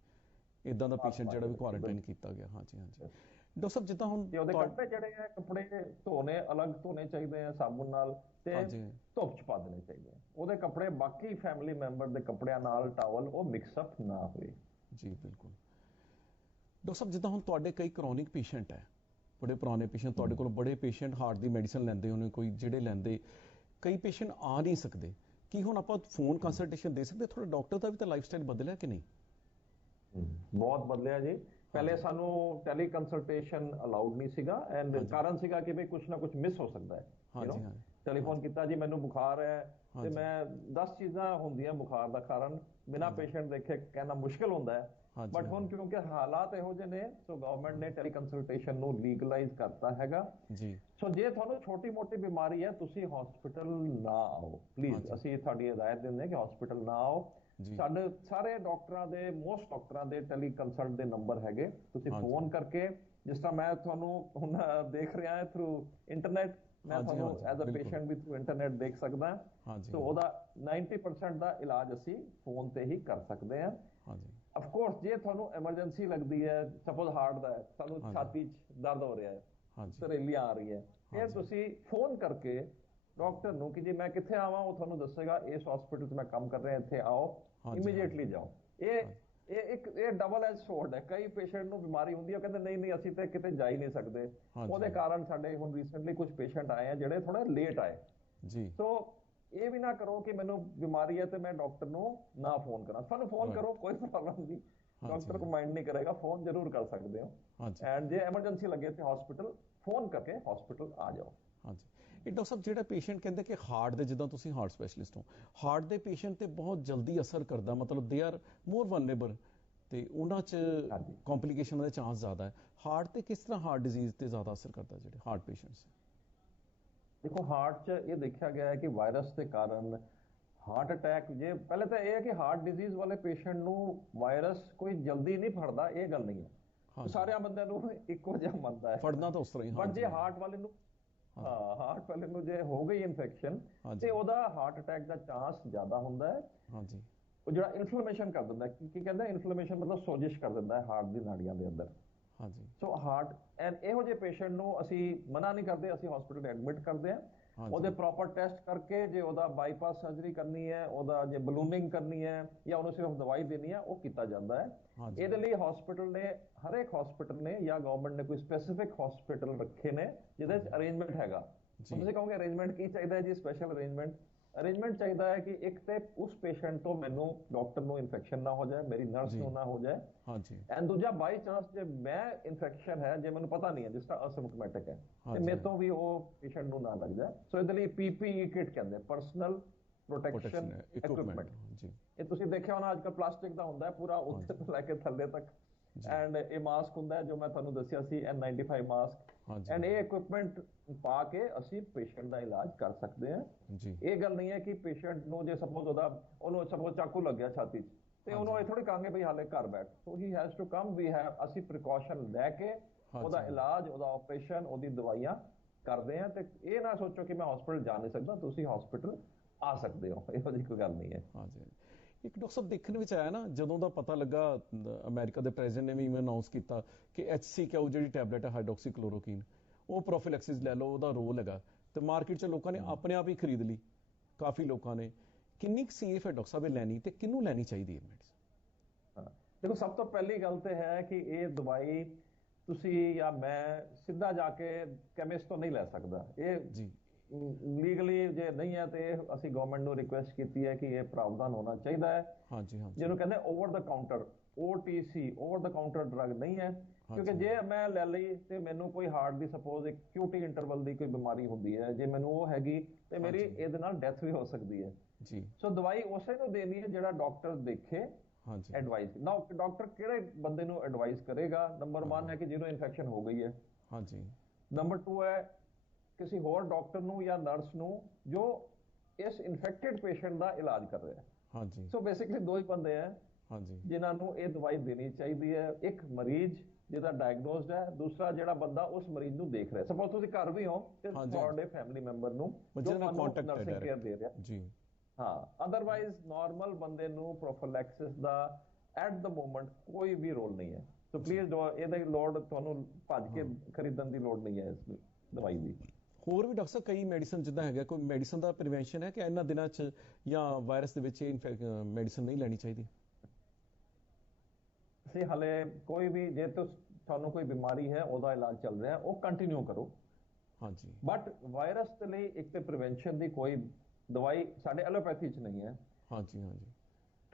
ਇਦਾਂ ਦਾ ਪੇਸ਼ੈਂਟ ਜਿਹੜਾ ਵੀ ਕੁਆਰੰਟਾਈਨ ਕੀਤਾ ਗਿਆ। ਹਾਂਜੀ ਹਾਂਜੀ ਡਾਕਟਰ ਸਾਹਿਬ, ਜਿੱਦਾਂ ਹੁਣ ਉਹਦੇ ਕੱਪੜੇ ਜਿਹੜੇ ਆ, ਕੱਪੜੇ ਧੋਣੇ ਅਲੱਗ ਧੋਣੇ ਚਾਹੀਦੇ ਆ ਸਾਬੁਨ ਨਾਲ, ਤੇ ਧੁੱਪ ਚ ਪਾ ਦੇਣੇ ਚਾਹੀਦੇ ਆ ਉਹਦੇ ਕੱਪੜੇ, ਬਾਕੀ ਫੈਮਿਲੀ ਮੈਂਬਰ ਦੇ ਕੱਪੜਿਆਂ ਨਾਲ ਟਾਵਲ ਉਹ ਮਿਕਸ ਅਪ ਨਾ ਹੋਵੇ। ਜੀ ਬਿਲਕੁਲ। ਡਾਕਟਰ ਸਾਹਿਬ, ਜਿੱਦਾਂ ਹੁਣ ਤੁਹਾਡੇ ਕਈ ਕ੍ਰੋਨਿਕ ਪੇਸ਼ੈਂਟ ਹੈ, ਬੜੇ ਪੁਰਾਣੇ ਪੇਸ਼ੈਂਟ ਤੁਹਾਡੇ ਕੋਲ, ਬੜੇ ਪੇਸ਼ੈਂਟ ਹਾਰਟ ਦੀ ਮੈਡੀਸਨ ਲੈਂਦੇ ਹੋਣੇ, ਕੋਈ ਜਿਹੜੇ ਲੈਂਦੇ, ਕਈ ਪੇਸ਼ੈਂਟ ਆ ਨਹੀਂ ਸਕਦੇ, ਕੀ ਹੁਣ ਆਪਾਂ ਫੋਨ ਕੰਸਲਟੇਸ਼ਨ ਦੇ ਸਕਦੇ? ਥੋੜਾ ਡਾਕਟਰ ਦਾ ਵੀ ਤਾਂ ਲਾਈਫ ਸਟਾਈਲ ਬਦਲਿਆ ਕਿ ਨਹੀਂ? ਬਹੁਤ ਬਦਲਿਆ ਜੀ। ਪਹਿਲੇ ਸਾਨੂੰ ਟੈਲੀ ਕੰਸਲਟੇਸ਼ਨ ਅਲਾਉਡ ਨਹੀਂ ਸੀਗਾ, ਐਂਡ ਕਾਰਨ ਸੀਗਾ ਕਿ ਬਈ ਕੁਝ ਨਾ ਕੁਝ ਮਿਸ ਹੋ ਸਕਦਾ ਹੈ। ਟੈਲੀਫੋਨ ਕੀਤਾ ਜੀ ਮੈਨੂੰ ਬੁਖਾਰ ਹੈ, ਤੇ ਮੈਂ 10 ਚੀਜ਼ਾਂ ਹੁੰਦੀਆਂ ਬੁਖਾਰ ਦਾ ਕਾਰਨ, ਬਿਨਾਂ ਪੇਸ਼ੈਂਟ ਦੇਖੇ ਕਹਿਣਾ ਮੁਸ਼ਕਿਲ ਹੁੰਦਾ ਹੈ। ਬਟ ਹੁਣ ਕਿਉਂਕਿ ਹਾਲਾਤ ਇਹੋ ਜਿਹੇ ਨੇ, ਸੋ ਗਵਰਨਮੈਂਟ ਨੇ ਟੈਲੀ ਕੰਸਲਟੇਸ਼ਨ ਨੂੰ ਲੀਗਲਾਈਜ਼ ਕਰਤਾ ਹੈਗਾ ਜੀ। ਸੋ ਜੇ ਤੁਹਾਨੂੰ ਛੋਟੀ ਮੋਟੀ ਬਿਮਾਰੀ ਹੈ, ਤੁਸੀਂ ਹਸਪੀਟਲ ਨਾ ਆਓ ਪਲੀਜ਼। ਅਸੀਂ ਤੁਹਾਡੀ ਹਦਾਇਤ ਦਿੰਦੇ ਕਿ ਹਸਪੀਟਲ ਨਾ ਆਓ। ਸਾਡੇ ਸਾਰੇ ਡਾਕਟਰਾਂ ਦੇ, ਮੋਸਟ ਡਾਕਟਰਾਂ ਦੇ ਟੈਲੀ ਕੰਸਲਟ ਦੇ ਨੰਬਰ ਹੈਗੇ, ਤੁਸੀਂ ਫੋਨ ਕਰਕੇ, ਜਿਸ ਤਰ੍ਹਾਂ ਮੈਂ ਤੁਹਾਨੂੰ ਹੁਣ ਦੇਖ ਰਿਹਾ ਹਾਂ ਥਰੂ ਇੰਟਰਨੈਟ, ਮੈਂ ਤੁਹਾਨੂੰ ਐਜ਼ ਅ ਪੇਸ਼ੈਂਟ ਵੀ ਥਰੂ ਇੰਟਰਨੈਟ ਦੇਖ ਸਕਦਾ। ਸੋ ਉਹਦਾ 90% ਦਾ ਇਲਾਜ ਅਸੀਂ ਫੋਨ ਤੇ ਹੀ ਕਰ ਸਕਦੇ ਹਾਂ। ਆਫ ਕੋਰਸ ਜੇ ਤੁਹਾਨੂੰ ਐਮਰਜੈਂਸੀ ਲੱਗਦੀ ਹੈ, ਸਪੋਜ਼ ਹਾਰਟ ਦਾ ਹੈ, ਤੁਹਾਨੂੰ ਛਾਤੀ 'ਚ ਦਰਦ ਹੋ ਰਿਹਾ ਹੈ, ਤਰੇਲੀਆਂ ਆ ਰਹੀ ਹੈ, ਫਿਰ ਤੁਸੀਂ ਫੋਨ ਕਰਕੇ ਡਾਕਟਰ ਨੂੰ ਕਿ ਜੀ ਮੈਂ ਕਿੱਥੇ ਆਵਾਂ, ਉਹ ਤੁਹਾਨੂੰ ਦੱਸੇਗਾ ਇਸ ਹਸਪੀਟਲ 'ਚ ਮੈਂ ਕੰਮ ਕਰ ਰਿਹਾ, ਇੱਥੇ ਆਓ, ਇਮੀਡੀਏਟਲੀ ਜਾਓ। ਇਹ ਡਬਲ ਐਜ ਸੋਰਡ ਹੈ। ਕਈ ਪੇਸ਼ੈਂਟ ਨੂੰ ਬਿਮਾਰੀ ਹੁੰਦੀ ਹੈ, ਕਹਿੰਦੇ ਨਹੀਂ ਅਸੀਂ ਤੇ ਕਿਤੇ ਜਾ ਹੀ ਨਹੀਂ ਸਕਦੇ। ਉਹਦੇ ਕਾਰਨ ਸਾਡੇ ਹੁਣ ਰੀਸੈਂਟਲੀ ਕੁਝ ਪੇਸ਼ੈਂਟ ਆਏ ਆ ਜਿਹੜੇ ਥੋੜਾ ਲੇਟ ਆਏ ਜੀ। ਸੋ ਇਹ ਵੀ ਨਾ ਕਰੋ ਕਿ ਮੈਨੂੰ ਬਿਮਾਰੀ ਹੈ ਤੇ ਮੈਂ ਡਾਕਟਰ ਨੂੰ ਨਾ ਫੋਨ ਕਰਾਂ। ਤੁਹਾਨੂੰ ਫੋਨ ਕਰੋ, ਕੋਈ ਪ੍ਰੋਬਲਮ ਨਹੀਂ, ਡਾਕਟਰ ਕੋ ਮਾਈਂਡ ਨਹੀਂ ਕਰੇਗਾ, ਫੋਨ ਜ਼ਰੂਰ ਕਰ ਸਕਦੇ ਹੋ। ਐਂਡ ਜੇ ਐਮਰਜੈਂਸੀ ਲੱਗੇ ਤੇ ਹਸਪੀਟਲ ਫੋਨ ਕਰਕੇ ਹਸਪੀਟਲ ਆ ਜਾਓ। ਹਾਂਜੀ। ਇਹ ਡਾਕਟਰ ਸਾਹਿਬ, ਜਿਹੜਾ ਪੇਸ਼ੈਂਟ ਕਹਿੰਦੇ ਕਿ ਹਾਰਟ ਦੇ, ਜਿੱਦਾਂ ਤੁਸੀਂ ਹਾਰਟ ਸਪੈਸ਼ਲਿਸਟ ਹੋ, ਹਾਰਟ ਦੇ ਪੇਸ਼ੈਂਟ ਤੇ ਬਹੁਤ ਜਲਦੀ ਅਸਰ ਕਰਦਾ, ਮਤਲਬ ਦੇ ਆਰ ਮੋਰ ਵਲਨਰੇਬਲ, ਤੇ ਉਹਨਾਂ 'ਚ ਕੰਪਲਿਕੇਸ਼ਨ ਦੇ ਚਾਂਸ ਜ਼ਿਆਦਾ ਹੈ। ਹਾਰਟ ਤੇ ਕਿਸ ਤਰ੍ਹਾਂ ਹਾਰਟ ਡਿਜ਼ੀਜ਼ ਤੇ ਜ਼ਿਆਦਾ ਅਸਰ ਕਰਦਾ ਜਿਹੜੇ ਹਾਰਟ ਪੇਸ਼ੈਂਟਸ? ਦੇਖੋ, ਹਾਰਟ 'ਚ ਇਹ ਦੇਖਿਆ ਗਿਆ ਹੈ ਕਿ ਵਾਇਰਸ ਦੇ ਕਾਰਨ ਹਾਰਟ ਅਟੈਕ, ਜੇ ਪਹਿਲੇ ਤਾਂ ਇਹ ਹੈ ਕਿ ਹਾਰਟ ਡਿਜ਼ੀਜ਼ ਵਾਲੇ ਪੇਸ਼ੈਂਟ ਨੂੰ ਵਾਇਰਸ ਕੋਈ ਜਲਦੀ ਨਹੀਂ ਫੜਦਾ, ਇਹ ਗੱਲ ਨਹੀਂ ਹੈ। ਸਾਰਿਆਂ ਬੰਦਿਆਂ ਨੂੰ ਇੱਕੋ ਜਿਹਾ ਮੰਨਦਾ ਹੈ, ਫੜਨਾ ਤਾਂ ਉਸ ਤਰ੍ਹਾਂ ਹੀ। ਬਟ ਜੇ ਹਾਰਟ ਵਾਲੇ ਨੂੰ ਹਾਰਟ ਵਾਲੇ ਨੂੰ ਜੇ ਹੋ ਗਈ ਇਨਫੈਕਸ਼ਨ, ਤੇ ਉਹਦਾ ਹਾਰਟ ਅਟੈਕ ਦਾ ਚਾਂਸ ਜ਼ਿਆਦਾ ਹੁੰਦਾ ਹੈ। ਹਾਂਜੀ। ਉਹ ਜਿਹੜਾ ਇਨਫਲੇਮੇਸ਼ਨ ਕਰ ਦਿੰਦਾ, ਕੀ ਕਹਿੰਦਾ ਇਨਫਲੇਮੇਸ਼ਨ ਮਤਲਬ ਸੋਜਿਸ਼ ਕਰ ਦਿੰਦਾ ਹੈ ਹਾਰਟ ਦੀ ਨਾੜੀਆਂ ਦੇ ਅੰਦਰ। ਹਾਂਜੀ। ਸੋ ਹਾਰਟ ਐਂਡ ਇਹੋ ਜਿਹੇ ਪੇਸ਼ੈਂਟ ਨੂੰ ਅਸੀਂ ਮਨਾ ਨਹੀਂ ਕਰਦੇ, ਅਸੀਂ ਹਸਪੀਟਲ ਐਡਮਿਟ ਕਰਦੇ ਹਾਂ, ਉਹਦੇ ਪ੍ਰੋਪਰ ਟੈਸਟ ਕਰਕੇ, ਜੇ ਉਹਦਾ ਬਾਈਪਾਸ ਸਰਜਰੀ ਕਰਨੀ ਹੈ, ਉਹਦਾ ਜੇ ਬਲੂਨਿੰਗ ਕਰਨੀ ਹੈ, ਜਾਂ ਉਹਨੂੰ ਸਿਰਫ ਦਵਾਈ ਦੇਣੀ ਹੈ, ਉਹ ਕੀਤਾ ਜਾਂਦਾ ਹੈ। ਇਹਦੇ ਲਈ ਹਸਪੀਟਲ ਨੇ, ਹਰੇਕ ਹਸਪੀਟਲ ਨੇ ਜਾਂ ਗਵਰਨਮੈਂਟ ਨੇ ਕੋਈ ਸਪੈਸੀਫਿਕ ਹਸਪੀਟਲ ਰੱਖੇ ਨੇ ਜਿਹਦੇ 'ਚ ਅਰੇਂਜਮੈਂਟ ਹੈਗਾ। ਤੁਸੀਂ ਕਹੋਗੇ ਅਰੇਂਜਮੈਂਟ ਕੀ ਚਾਹੀਦਾ ਹੈ ਜੀ? ਸਪੈਸ਼ਲ ਅਰੇਂਜਮੈਂਟ ਚਾਹੀਦਾ ਹੈ ਕਿ ਇੱਕ ਤੇ ਉਸ ਪੇਸ਼ੈਂਟ ਤੋਂ ਮੈਨੂੰ, ਡਾਕਟਰ ਨੂੰ ਇਨਫੈਕਸ਼ਨ ਨਾ ਹੋ ਜਾਏ, ਮੇਰੀ ਨਰਸ ਨੂੰ ਨਾ ਹੋ ਜਾਏ, ਐਂਡ ਦੂਜਾ ਬਾਈ ਚਾਂਸ ਜੇ ਮੈਂ ਇਨਫੈਕਸ਼ਨ ਹੈ, ਜੇ ਮੈਨੂੰ ਪਤਾ ਨਹੀਂ ਹੈ, ਜਿਸ ਤਰ੍ਹਾਂ ਅਸਿਮਪਟੋਮੈਟਿਕ ਹੈ, ਤੇ ਮੇਰੇ ਤੋਂ ਵੀ ਉਹ ਪੇਸ਼ੈਂਟ ਨੂੰ ਨਾ ਲੱਗ ਜਾਏ। ਸੋ ਇਹਦੇ ਲਈ PPE ਕਿਟ ਕਹਿੰਦੇ, ਪਰਸਨਲ ਪ੍ਰੋਟੈਕਸ਼ਨ ਇਕਵਿਪਮੈਂਟ। ਇਹ ਤੁਸੀਂ ਦੇਖਿਆ ਹੋਣਾ ਅੱਜ ਕੱਲ੍ਹ ਪਲਾਸਟਿਕ ਦਾ ਹੁੰਦਾ ਪੂਰਾ, ਉੱਥੇ ਤੋਂ ਲੈ ਕੇ ਥੱਲੇ ਤੱਕ, ਐਂਡ ਇਹ ਮਾਸਕ ਹੁੰਦਾ ਜੋ ਮੈਂ ਤੁਹਾਨੂੰ ਦੱਸਿਆ ਸੀ, N95 ਮਾਸਕ, ਐਂਡ ਇਹ ਇਕਵਿਪਮੈਂਟ ਪਾ ਕੇ ਅਸੀਂ ਪੇਸ਼ੈਂਟ ਦਾ ਇਲਾਜ ਕਰ ਸਕਦੇ ਹਾਂ। ਇਹ ਗੱਲ ਨਹੀਂ ਹੈ ਕਿ ਪੇਸ਼ੈਂਟ ਨੂੰ ਜੇ ਸਪੋਜ਼ ਉਹਨੂੰ ਸਪੋਜ਼ ਚਾਕੂ ਲੱਗਿਆ ਛਾਤੀ 'ਚ, ਤੇ ਉਹਨੂੰ ਇਹ ਥੋੜੀ ਕਹਾਂਗੇ ਬਈ ਹਾਲੇ ਘਰ ਬੈਠ। So he has to come, we have, ਅਸੀਂ ਪ੍ਰੀਕਾਸ਼ਨ ਲੈ ਕੇ ਉਹਦਾ ਇਲਾਜ, ਉਹਦਾ ਆਪਰੇਸ਼ਨ, ਉਹਦੀ ਦਵਾਈਆਂ ਕਰਦੇ ਹਾਂ। ਤੇ ਇਹ ਨਾ ਸੋਚੋ ਕਿ ਮੈਂ ਹਸਪੀਟਲ ਜਾ ਨਹੀਂ ਸਕਦਾ, ਤੁਸੀਂ ਹਸਪੀਟਲ ਆ ਸਕਦੇ ਹੋ, ਇਹੋ ਜਿਹੀ ਕੋਈ ਗੱਲ ਨਹੀਂ ਹੈ। ਇੱਕ ਡਾਕਟਰ ਸਾਹਿਬ ਦੇਖਣ ਵਿੱਚ ਆਇਆ ਨਾ, ਜਦੋਂ ਦਾ ਪਤਾ ਲੱਗਾ, ਅਮਰੀਕਾ ਦੇ ਪ੍ਰੈਜ਼ੀਡੈਂਟ ਨੇ ਵੀ ਅਨਾਉਂਸ ਕੀਤਾ ਕਿ HCQ ਜਿਹੜੀ ਟੈਬਲੇਟ ਹੈ, ਹਾਈਡਰੋਕਸੀਕਲੋਰੋਕੀਨ, ਉਹ ਪ੍ਰੋਫਿਲੈਕਸਿਸ ਲੈ ਲਓ, ਉਹਦਾ ਰੋਲ ਹੈਗਾ, ਤੇ ਮਾਰਕੀਟ 'ਚ ਲੋਕਾਂ ਨੇ ਆਪਣੇ ਆਪ ਹੀ ਖਰੀਦ ਲਈ, ਕਾਫੀ ਲੋਕਾਂ ਨੇ। ਕਿੰਨੀ ਕੁ ਸੇਫ ਹੈ ਡਾਕਟਰ ਸਾਹਿਬ ਇਹ ਲੈਣੀ, ਤੇ ਕਿਹਨੂੰ ਲੈਣੀ ਚਾਹੀਦੀ ਹੈ ਮੈਡੀਸਨ? ਦੇਖੋ, ਸਭ ਤੋਂ ਪਹਿਲੀ ਗੱਲ ਤੇ ਹੈ ਕਿ ਇਹ ਦਵਾਈ ਤੁਸੀਂ ਜਾਂ ਮੈਂ ਸਿੱਧਾ ਜਾ ਕੇ ਕੈਮਿਸਟ ਤੋਂ ਨਹੀਂ ਲੈ ਸਕਦਾ। ਇਹ ਜੀ ਲੀਗਲੀ ਜੇ ਨਹੀਂ ਹੈ ਤੇ ਅਸੀਂ ਗਵਰਨਮੈਂਟ ਨੂੰ ਰਿਕੁਐਸਟ ਕੀਤੀ ਹੈ ਕਿ ਇਹ ਪ੍ਰਾਵਧਾਨ ਹੋਣਾ ਚਾਹੀਦਾ ਹੈ। ਜਿਹਨੂੰ ਕਹਿੰਦੇ ਓਵਰ ਦਾ ਕਾਊਂਟਰ, OTC, ਓਵਰ ਦਾ ਕਾਊਂਟਰ ਡਰੱਗ ਨਹੀਂ ਹੈ। ਕਿਉਂਕਿ ਜੇ ਮੈਂ ਲੈ ਲਈ ਤੇ ਮੈਨੂੰ ਕੋਈ ਹਾਰਟ ਦੀ ਸਪੋਜ਼ ਇੱਕ QT ਇੰਟਰਵਲ ਦੀ ਕੋਈ ਬਿਮਾਰੀ ਹੁੰਦੀ ਹੈ, ਜੇ ਮੈਨੂੰ ਉਹ ਹੈਗੀ ਤੇ ਮੇਰੀ ਇਹਦੇ ਨਾਲ ਡੈਥ ਵੀ ਹੋ ਸਕਦੀ ਹੈ ਜੀ। ਸੋ ਦਵਾਈ ਉਸੇ ਨੂੰ ਦੇਣੀ ਹੈ ਜਿਹੜਾ ਡਾਕਟਰ ਦੇਖੇ, ਐਡਵਾਈਸ। ਨਾ ਡਾਕਟਰ ਕਿਹੜੇ ਬੰਦੇ ਨੂੰ ਐਡਵਾਈਸ ਕਰੇਗਾ? ਨੰਬਰ 1 ਹੈ ਕਿ ਜਿਹਨੂੰ ਇਨਫੈਕਸ਼ਨ ਹੋ ਗਈ ਹੈ, ਨੰਬਰ 2 ਹੈ ਕਿਸੇ ਹੋਰ ਡਾਕਟਰ ਨੂੰ ਜਾਂ ਨਰਸ ਨੂੰ ਜੋ ਇਸ ਇਨਫੈਕਟਡ ਪੇਸ਼ੈਂਟ ਦਾ ਇਲਾਜ ਕਰ ਰਿਹਾ ਹੈ। ਸੋ ਬੇਸਿਕਲੀ ਦੋ ਹੀ ਬੰਦੇ ਹੈ, ਜਿਨ੍ਹਾਂ ਨੂੰ ਇਹ ਦਵਾਈ ਦੇਣੀ ਚਾਹੀਦੀ ਹੈ। ਇੱਕ ਮਰੀਜ਼ ਜਿਹਦਾ ਡਾਇਗਨੋਸਡ ਹੈ, ਦੂਸਰਾ ਜਿਹੜਾ ਬੰਦਾ ਉਸ ਮਰੀਜ਼ ਨੂੰ ਦੇਖ ਰਿਹਾ। ਸਪੋਜ਼ ਤੁਸੀਂ ਘਰ ਵੀ ਹੋ ਤੇ ਤੁਹਾਡੇ ਫੈਮਿਲੀ ਮੈਂਬਰ ਨੂੰ ਜੋ ਨਰਸਿੰਗ ਕੇਅਰ ਦੇ ਰਿਹਾ ਜੀ, ਹਾਂ। ਅਦਰਵਾਈਜ਼ ਨਾਰਮਲ ਬੰਦੇ ਨੂੰ ਪ੍ਰੋਫਿਲੈਕਸਿਸ ਦਾ ਐਟ ਦ ਮੋਮੈਂਟ ਕੋਈ ਵੀ ਰੋਲ ਨਹੀਂ ਹੈ। ਸੋ ਪਲੀਜ਼ ਇਹਦੀ ਲੋੜ ਤੁਹਾਨੂੰ ਭੱਜ ਕੇ ਖਰੀਦਣ ਦੀ ਲੋੜ ਨਹੀਂ ਹੈ ਇਸ ਦਵਾਈ ਦੀ। ਹੋਰ ਵੀ ਡਾਕਟਰ ਸਾਹਿਬ ਕਈ ਮੈਡੀਸਨ ਜਿੱਦਾਂ ਹੈਗਾ, ਕੋਈ ਮੈਡੀਸਨ ਦਾ ਪ੍ਰੀਵੈਂਸ਼ਨ ਹੈ ਕਿ ਇਹਨਾਂ ਦਿਨਾਂ 'ਚ ਜਾਂ ਵਾਇਰਸ ਦੇ ਵਿੱਚ ਮੈਡੀਸਨ ਨਹੀਂ ਲੈਣੀ ਚਾਹੀਦੀ? ਅਸੀਂ ਹਾਲੇ ਕੋਈ ਵੀ, ਜੇ ਤੁਹਾਨੂੰ ਕੋਈ ਬਿਮਾਰੀ ਹੈ ਉਹਦਾ ਇਲਾਜ ਚੱਲ ਰਿਹਾ, ਉਹ ਕੰਟੀਨਿਊ ਕਰੋ। ਹਾਂਜੀ, ਬਟ ਵਾਇਰਸ ਦੇ ਲਈ ਇੱਕ ਤੇ ਪ੍ਰੀਵੈਂਸ਼ਨ ਦੀ ਕੋਈ ਦਵਾਈ ਸਾਡੇ ਐਲੋਪੈਥੀ 'ਚ ਨਹੀਂ ਹੈ। ਹਾਂਜੀ ਹਾਂਜੀ,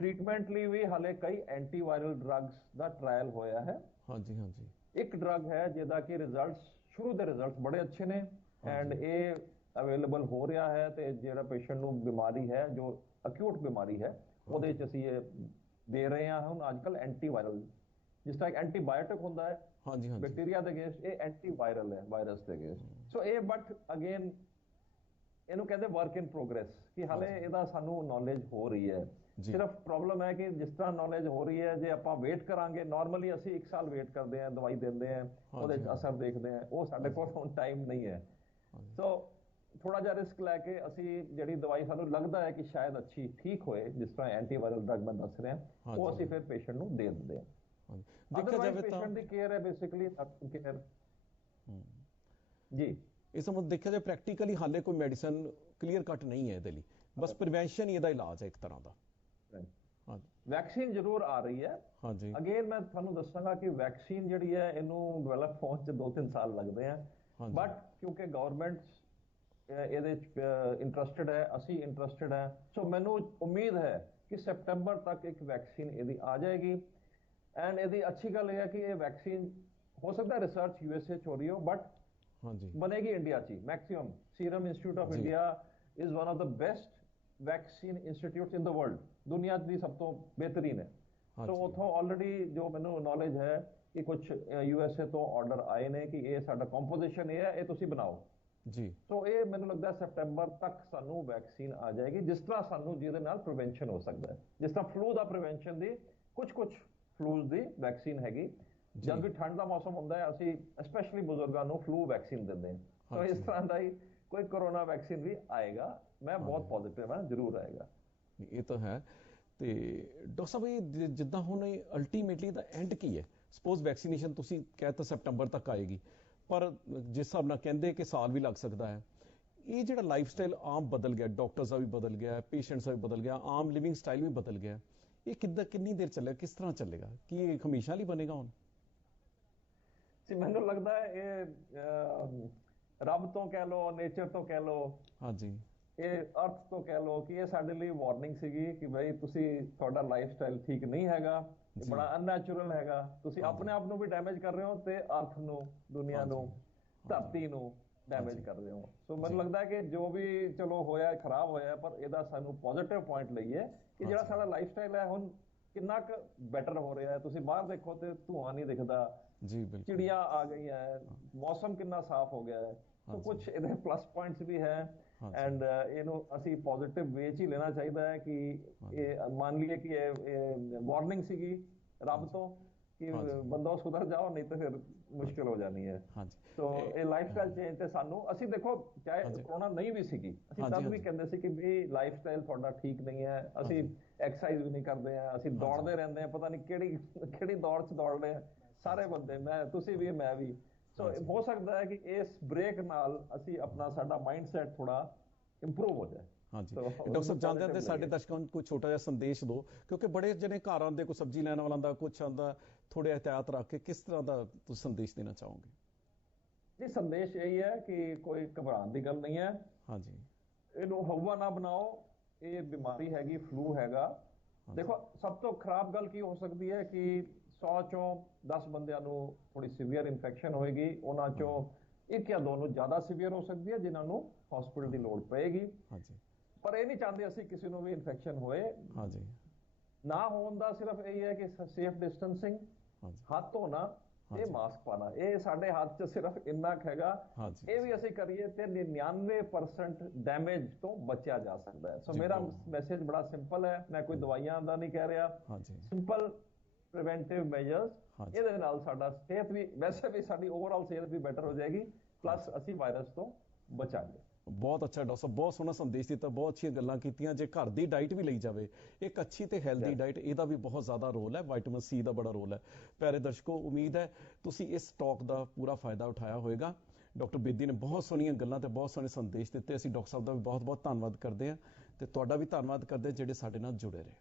ਟ੍ਰੀਟਮੈਂਟ ਲਈ ਵੀ ਹਾਲੇ ਕਈ ਐਂਟੀਵਾਇਰਲ ਡਰੱਗਸ ਦਾ ਟ੍ਰਾਇਲ ਹੋਇਆ ਹੈ। ਹਾਂਜੀ ਹਾਂਜੀ, ਇੱਕ ਡਰੱਗ ਹੈ ਜਿਹਦਾ ਕਿ ਰਿਜ਼ਲਟਸ, ਸ਼ੁਰੂ ਦੇ ਰਿਜ਼ਲਟਸ ਬੜੇ ਅੱਛੇ ਨੇ ਐਂਡ ਇਹ ਅਵੇਲੇਬਲ ਹੋ ਰਿਹਾ ਹੈ। ਤੇ ਜਿਹੜਾ ਪੇਸ਼ੈਂਟ ਨੂੰ ਬਿਮਾਰੀ ਹੈ, ਜੋ ਅਕਿਊਟ ਬਿਮਾਰੀ ਹੈ, ਉਹਦੇ 'ਚ ਅਸੀਂ ਇਹ ਦੇ ਰਹੇ ਹਾਂ ਹੁਣ ਅੱਜ ਕੱਲ੍ਹ ਐਂਟੀਵਾਇਰਲ। ਜਿਸ ਤਰ੍ਹਾਂ ਐਂਟੀਬਾਇਓਟਿਕ ਹੁੰਦਾ ਹੈ ਬੈਕਟੀਰੀਆ ਦੇ ਅਗੇਂਸਟ, ਇਹ ਐਂਟੀਵਾਇਰਲ ਹੈ ਵਾਇਰਸ ਦੇ ਅਗੇਂਸਟ। ਸੋ ਇਹ ਬਟ ਅਗੇਨ ਇਹਨੂੰ ਕਹਿੰਦੇ ਵਰਕ ਇਨ ਪ੍ਰੋਗਰੈਸ, ਕਿ ਹਾਲੇ ਇਹਦਾ ਸਾਨੂੰ ਨੌਲੇਜ ਹੋ ਰਹੀ ਹੈ। ਸਿਰਫ ਪ੍ਰੋਬਲਮ ਹੈ ਕਿ ਜਿਸ ਤਰ੍ਹਾਂ ਨੌਲੇਜ ਹੋ ਰਹੀ ਹੈ, ਜੇ ਆਪਾਂ ਵੇਟ ਕਰਾਂਗੇ, ਨਾਰਮਲੀ ਅਸੀਂ 1 ਸਾਲ ਵੇਟ ਕਰਦੇ ਹਾਂ, ਦਵਾਈ ਦਿੰਦੇ ਹਾਂ, ਉਹਦੇ 'ਚ ਅਸਰ ਦੇਖਦੇ ਹਾਂ, ਉਹ ਸਾਡੇ ਕੋਲ ਹੁਣ ਟਾਈਮ ਨਹੀਂ ਹੈ। ਸੋ ਥੋੜਾ ਜਿਹਾ ਰਿਸਕ ਲੈ ਕੇ ਅਸੀਂ ਜਿਹੜੀ ਦਵਾਈ ਸਾਨੂੰ ਲੱਗਦਾ ਹੈ ਕਿ ਸ਼ਾਇਦ ਅੱਛੀ ਠੀਕ ਹੋਏ, ਜਿਸ ਤਰ੍ਹਾਂ ਐਂਟੀਵਾਇਰਲ ਡਰੱਗ ਮੈਂ ਦੱਸ ਰਿਹਾ, ਉਹ ਅਸੀਂ ਫਿਰ ਪੇਸ਼ੈਂਟ ਨੂੰ ਦੇ ਦਿੰਦੇ ਹਾਂ। ਦੇਖਿਆ ਜਾਵੇ ਤਾਂ ਪੇਸ਼ੈਂਟ ਦੀ ਕੇਅਰ ਹੈ ਬੇਸਿਕਲੀ ਕੇਅਰ ਜੀ। ਇਸ ਨੂੰ ਦੇਖਿਆ ਜਾਏ ਪ੍ਰੈਕਟੀਕਲੀ ਹਾਲੇ ਕੋਈ ਮੈਡੀਸਨ ਕਲੀਅਰ ਕੱਟ ਨਹੀਂ ਹੈ ਇਹਦੇ ਲਈ, ਬਸ ਪ੍ਰੀਵੈਂਸ਼ਨ ਹੀ ਇਹਦਾ ਇਲਾਜ ਹੈ ਇੱਕ ਤਰ੍ਹਾਂ ਦਾ। ਵੈਕਸੀਨ ਜ਼ਰੂਰ ਆ ਰਹੀ ਹੈ। ਹਾਂਜੀ, ਅਗੇਨ ਮੈਂ ਤੁਹਾਨੂੰ ਦੱਸਾਂਗਾ ਕਿ ਵੈਕਸੀਨ ਜਿਹੜੀ ਹੈ ਇਹਨੂੰ ਡਿਵੈਲਪ ਹੋਣ 'ਚ 2-3 ਸਾਲ ਲੱਗਦੇ ਆ, ਬਟ ਕਿਉਂਕਿ ਗਵਰਨਮੈਂਟ ਇਹਦੇ 'ਚ ਇੰਟਰਸਟਿਡ ਹੈ, ਅਸੀਂ ਇੰਟਰਸਟਿਡ ਹੈ, ਸੋ ਮੈਨੂੰ ਉਮੀਦ ਹੈ ਕਿ ਸੈਪਟੈਂਬਰ ਤੱਕ ਇੱਕ ਵੈਕਸੀਨ ਇਹਦੀ ਆ ਜਾਏਗੀ। ਐਂਡ ਇਹਦੀ ਅੱਛੀ ਗੱਲ ਇਹ ਹੈ ਕਿ ਇਹ ਵੈਕਸੀਨ ਹੋ ਸਕਦਾ ਰਿਸਰਚ USA 'ਚ ਹੋ ਰਹੀ ਹੋ, ਬਟ ਬਣੇਗੀ ਇੰਡੀਆ 'ਚ ਹੀ maximum. Serum institute of India is one of the best vaccine institutes in the world, ਦੁਨੀਆ ਦੀ ਸਭ ਤੋਂ ਬਿਹਤਰੀਨ ਹੈ। ਸੋ ਉੱਥੋਂ ਆਲਰੇਡੀ ਜੋ ਮੈਨੂੰ ਨੌਲੇਜ ਹੈ ਕਿ ਕੁਝ USA ਤੋਂ ਆਰਡਰ ਆਏ ਨੇ ਕਿ ਇਹ ਸਾਡਾ ਕੰਪੋਜੀਸ਼ਨ ਇਹ ਹੈ, ਇਹ ਤੁਸੀਂ ਬਣਾਓ ਜੀ। ਸੋ ਇਹ ਮੈਨੂੰ ਲੱਗਦਾ ਸੈਪਟੈਂਬਰ ਤੱਕ ਸਾਨੂੰ ਵੈਕਸੀਨ ਆ ਜਾਏਗੀ, ਜਿਸ ਤਰ੍ਹਾਂ ਸਾਨੂੰ ਜਿਹਦੇ ਨਾਲ ਪ੍ਰੀਵੈਂਸ਼ਨ ਹੋ ਸਕਦਾ ਹੈ। ਜਿਸ ਤਰ੍ਹਾਂ ਫਲੂ ਦਾ ਪ੍ਰੀਵੈਂਸ਼ਨ ਦੀ ਕੁਝ ਫਲੂਜ਼ ਦੀ ਵੈਕਸੀਨ ਹੈਗੀ। ਜਦ ਵੀ ਠੰਡ ਦਾ ਮੌਸਮ ਹੁੰਦਾ ਹੈ, ਅਸੀਂ ਸਪੈਸ਼ਲੀ ਬਜ਼ੁਰਗਾਂ ਨੂੰ ਫਲੂ ਵੈਕਸੀਨ ਦਿੰਦੇ ਹਾਂ। ਸੋ ਇਸ ਤਰ੍ਹਾਂ ਦਾ ਹੀ ਕੋਈ ਕੋਰੋਨਾ ਵੈਕਸੀਨ ਵੀ ਆਏਗਾ। ਮੈਂ ਬਹੁਤ ਪੋਜ਼ਿਟਿਵ ਹਾਂ, ਜ਼ਰੂਰ ਆਏਗਾ। ਇਹ ਤਾਂ ਹੈ। ਤੇ ਡਾਕਟਰ ਸਾਹਿਬ, ਇਹ ਜਿੱਦਾਂ ਹੁਣ ਅਲਟੀਮੇਟਲੀ ਦਾ ਐਂਡ ਕੀ ਹੈ? ਸਪੋਜ਼ ਵੈਕਸੀਨੇਸ਼ਨ ਤੁਸੀਂ ਕਹਿ ਤਾਂ ਸੈਪਟੈਂਬਰ ਤੱਕ ਆਏਗੀ, ਪਰ ਜਿਸ ਹਿਸਾਬ ਨਾਲ ਕਹਿੰਦੇ ਕਿ ਸਾਲ ਵੀ ਲੱਗ ਸਕਦਾ ਹੈ। ਇਹ ਜਿਹੜਾ ਲਾਈਫ ਸਟਾਈਲ ਆਮ ਬਦਲ ਗਿਆ, ਡਾਕਟਰਸ ਦਾ ਵੀ ਬਦਲ ਗਿਆ, ਪੇਸ਼ੈਂਟਸ ਦਾ ਵੀ ਬਦਲ ਗਿਆ, ਆਮ ਲਿਵਿੰਗ ਸਟਾਈਲ ਵੀ ਬਦਲ ਗਿਆ, ਇਹ ਕਿੰਨੀ ਦੇਰ ਚੱਲੇਗਾ, ਕਿਸ ਤਰ੍ਹਾਂ ਚੱਲੇਗਾ? ਕੀ ਇਹ ਹਮੇਸ਼ਾ ਲਈ ਬਣੇਗਾ ਹੁਣ? ਮੈਨੂੰ ਲੱਗਦਾ ਹੈ ਇਹ ਰੱਬ ਤੋਂ ਕਹਿ ਲਓ, ਨੇਚਰ ਤੋਂ ਕਹਿ ਲਓ, ਹਾਂਜੀ, ਇਹ ਅਰਥ ਤੋਂ ਕਹਿ ਲਓ ਕਿ ਇਹ ਸਾਡੇ ਲਈ ਵਾਰਨਿੰਗ ਸੀਗੀ ਕਿ ਬਈ ਤੁਹਾਡਾ ਲਾਈਫ ਸਟਾਈਲ ਠੀਕ ਨਹੀਂ ਹੈਗਾ, ਬੜਾ ਅਨਨੈਚੁਰਲ ਹੈਗਾ। ਤੁਸੀਂ ਆਪਣੇ ਆਪ ਨੂੰ ਵੀ ਡੈਮੇਜ ਕਰ ਰਹੇ ਹੋ ਤੇ ਅਰਥ ਨੂੰ, ਦੁਨੀਆ ਨੂੰ, ਧਰਤੀ ਨੂੰ ਡੈਮੇਜ ਕਰ ਰਹੇ ਹੋ। ਸੋ ਮੈਨੂੰ ਲੱਗਦਾ ਹੈ ਕਿ ਜੋ ਵੀ ਚਲੋ ਹੋਇਆ, ਖਰਾਬ ਹੋਇਆ, ਪਰ ਇਹਦਾ ਸਾਨੂੰ ਪੋਜ਼ਿਟਿਵ ਪੁਆਇੰਟ ਲਈਏ ਕਿ ਜਿਹੜਾ ਸਾਡਾ ਲਾਈਫ ਸਟਾਈਲ ਹੈ ਹੁਣ ਕਿੰਨਾ ਕੁ ਬੈਟਰ ਹੋ ਰਿਹਾ ਹੈ। ਤੁਸੀਂ ਬਾਹਰ ਦੇਖੋ ਤੇ ਧੂੰਆਂ ਨਹੀਂ ਦਿਖਦਾ ਜੀ, ਬਿਲਕੁਲ, ਚਿੜੀਆਂ ਆ ਗਈਆਂ ਹੈ, ਮੌਸਮ ਕਿੰਨਾ ਸਾਫ਼ ਹੋ ਗਿਆ ਹੈ। ਸੋ ਕੁਝ ਇਹਦੇ ਪਲੱਸ ਪੁਆਇੰਟਸ ਵੀ ਹੈ ਐਂਡ ਇਹਨੂੰ ਅਸੀਂ ਪੋਜ਼ਿਟਿਵ ਵੇ 'ਚ ਹੀ ਲੈਣਾ ਚਾਹੀਦਾ ਹੈ ਕਿ ਇਹ ਮੰਨ ਲਈਏ ਕਿ ਇਹ ਵਾਰਨਿੰਗ ਸੀਗੀ ਰੱਬ ਤੋਂ ਕਿ ਬੰਦਾ ਸੁਧਰ ਜਾਓ, ਨਹੀਂ ਤਾਂ ਫਿਰ ਮੁਸ਼ਕਿਲ ਹੋ ਜਾਣੀ ਹੈ। ਸੋ ਇਹ ਲਾਈਫ ਸਟਾਈਲ ਚੇਂਜ ਤੇ ਸਾਨੂੰ, ਅਸੀਂ ਦੇਖੋ ਚਾਹੇ ਕਰੋਨਾ ਨਹੀਂ ਵੀ ਸੀਗੀ, ਅਸੀਂ ਤਦ ਵੀ ਕਹਿੰਦੇ ਸੀ ਕਿ ਵੀ ਲਾਈਫ ਸਟਾਈਲ ਤੁਹਾਡਾ ਠੀਕ ਨਹੀਂ ਹੈ। ਅਸੀਂ ਐਕਸਰਸਾਈਜ਼ ਵੀ ਨਹੀਂ ਕਰਦੇ ਹਾਂ, ਅਸੀਂ ਦੌੜਦੇ ਰਹਿੰਦੇ ਹਾਂ, ਪਤਾ ਨਹੀਂ ਕਿਹੜੀ ਦੌੜ 'ਚ ਦੌੜ ਰਹੇ ਹਾਂ ਸਾਰੇ ਬੰਦੇ, ਤੁਸੀਂ ਵੀ, ਮੈਂ ਵੀ। ਸੋ ਹੋ ਸਕਦਾ ਹੈ ਕਿ ਇਸ ਬ੍ਰੇਕ ਨਾਲ ਅਸੀਂ ਸਾਡਾ ਮਾਈਂਡ ਸੈਟ ਥੋੜਾ ਇੰਪਰੂਵ ਹੋ ਜਾਏ। ਹਾਂਜੀ ਡਾਕਟਰ ਸਾਹਿਬ, ਜਾਂਦੇ ਤੇ ਸਾਡੇ ਦਰਸ਼ਕਾਂ ਨੂੰ ਕੋਈ ਛੋਟਾ ਜਿਹਾ ਸੰਦੇਸ਼ ਦਿਓ, ਕਿਉਂਕਿ ਬੜੇ ਜਿਹੜੇ ਘਰ ਆਉਂਦੇ, ਕੋਈ ਸਬਜ਼ੀ ਲੈਣ ਵਾਲਾ ਆਉਂਦਾ, ਕੁਛ ਆਉਂਦਾ, ਥੋੜੇ ਇਹਤਿਆਤ ਰੱਖ ਕੇ ਕਿਸ ਤਰ੍ਹਾਂ ਦਾ ਤੁਸੀਂ ਸੰਦੇਸ਼ ਦੇਣਾ ਚਾਹੋਗੇ? ਜੀ ਸੰਦੇਸ਼ ਇਹੀ ਹੈ ਕਿ ਕੋਈ ਘਬਰਾਉਣ ਦੀ ਗੱਲ ਨਹੀਂ ਹੈ। ਹਾਂਜੀ, ਇਹਨੂੰ ਹਵਾ ਨਾ ਬਣਾਓ, ਇਹ ਬਿਮਾਰੀ ਹੈਗੀ, ਫਲੂ ਹੈਗਾ। ਦੇਖੋ ਸਭ ਤੋਂ ਖਰਾਬ ਗੱਲ ਕੀ ਹੋ ਸਕਦੀ ਹੈ ਕਿ 100 ਚੋਂ 10 ਬੰਦਿਆਂ ਨੂੰ ਥੋੜੀ ਸੀਵੀਅਰ ਇਨਫੈਕਸ਼ਨ ਹੋਏਗੀ, ਉਹਨਾਂ ਚੋਂ 1 ਜਾਂ 2 ਨੂੰ ਜ਼ਿਆਦਾ ਸੀਵੀਅਰ ਹੋ ਸਕਦੀ ਹੈ, ਜਿਨ੍ਹਾਂ ਨੂੰ ਹਸਪੀਟਲ ਦੀ ਲੋੜ ਪਏਗੀ। ਪਰ ਇਹ ਨਹੀਂ ਚਾਹੁੰਦੇ ਅਸੀਂ ਕਿਸੇ ਨੂੰ ਵੀ ਇਨਫੈਕਸ਼ਨ ਹੋਏ। ਨਾ ਹੋਣ ਦਾ ਸਿਰਫ ਇਹ ਹੈ ਕਿ ਸੇਫ ਡਿਸਟੈਂਸਿੰਗ, ਹੱਥ ਧੋਣਾ, ਇਹ ਮਾਸਕ ਪਾਣਾ, ਇਹ ਸਾਡੇ ਹੱਥ 'ਚ ਸਿਰਫ ਇੰਨਾ ਕੁ ਹੈਗਾ। ਇਹ ਵੀ ਅਸੀਂ ਕਰੀਏ ਤੇ 99% ਡੈਮੇਜ ਤੋਂ ਬਚਿਆ ਜਾ ਸਕਦਾ ਹੈ। ਸੋ ਮੇਰਾ ਮੈਸੇਜ ਬੜਾ ਸਿੰਪਲ ਹੈ, ਮੈਂ ਕੋਈ ਦਵਾਈਆਂ ਦਾ ਨਹੀਂ ਕਹਿ ਰਿਹਾ, ਸਿੰਪਲ ਪ੍ਰੀਵੈਂਟਿਵ ਮੈਜਰਸ, ਇਹਦੇ ਨਾਲ ਸਾਡਾ ਸਿਹਤ ਵੀ, ਵੈਸੇ ਵੀ ਸਾਡੀ ਓਵਰਆਲ ਸਿਹਤ ਵੀ ਬੈਟਰ ਹੋ ਜਾਏਗੀ, ਪਲੱਸ ਅਸੀਂ ਵਾਇਰਸ ਤੋਂ ਬਚਾਂਗੇ। ਬਹੁਤ ਅੱਛਾ ਡਾਕਟਰ ਸਾਹਿਬ, ਬਹੁਤ ਸੋਹਣਾ ਸੰਦੇਸ਼ ਦਿੱਤਾ, ਬਹੁਤ ਅੱਛੀਆਂ ਗੱਲਾਂ ਕੀਤੀਆਂ। ਜੇ ਘਰ ਦੀ ਡਾਈਟ ਵੀ ਲਈ ਜਾਵੇ, ਇੱਕ ਅੱਛੀ ਤੇ ਹੈਲਦੀ ਡਾਈਟ, ਇਹਦਾ ਵੀ ਬਹੁਤ ਜ਼ਿਆਦਾ ਰੋਲ ਹੈ, ਵਿਟਾਮਿਨ ਸੀ ਦਾ ਬੜਾ ਰੋਲ ਹੈ। ਪਿਆਰੇ ਦਰਸ਼ਕੋ, ਉਮੀਦ ਹੈ ਤੁਸੀਂ ਇਸ ਟਾਕ ਦਾ ਪੂਰਾ ਫਾਇਦਾ ਉਠਾਇਆ ਹੋਵੇਗਾ। ਡਾਕਟਰ ਬੇਦੀ ਨੇ ਬਹੁਤ ਸੋਹਣੀਆਂ ਗੱਲਾਂ ਤੇ ਬਹੁਤ ਸੋਹਣੇ ਸੰਦੇਸ਼ ਦਿੱਤੇ। ਅਸੀਂ ਡਾਕਟਰ ਸਾਹਿਬ ਦਾ ਵੀ ਬਹੁਤ ਬਹੁਤ ਧੰਨਵਾਦ ਕਰਦੇ ਹਾਂ ਤੇ ਤੁਹਾਡਾ ਵੀ ਧੰਨਵਾਦ ਕਰਦੇ ਜਿਹੜੇ ਸਾਡੇ ਨਾਲ ਜੁੜੇ ਰਹੇ।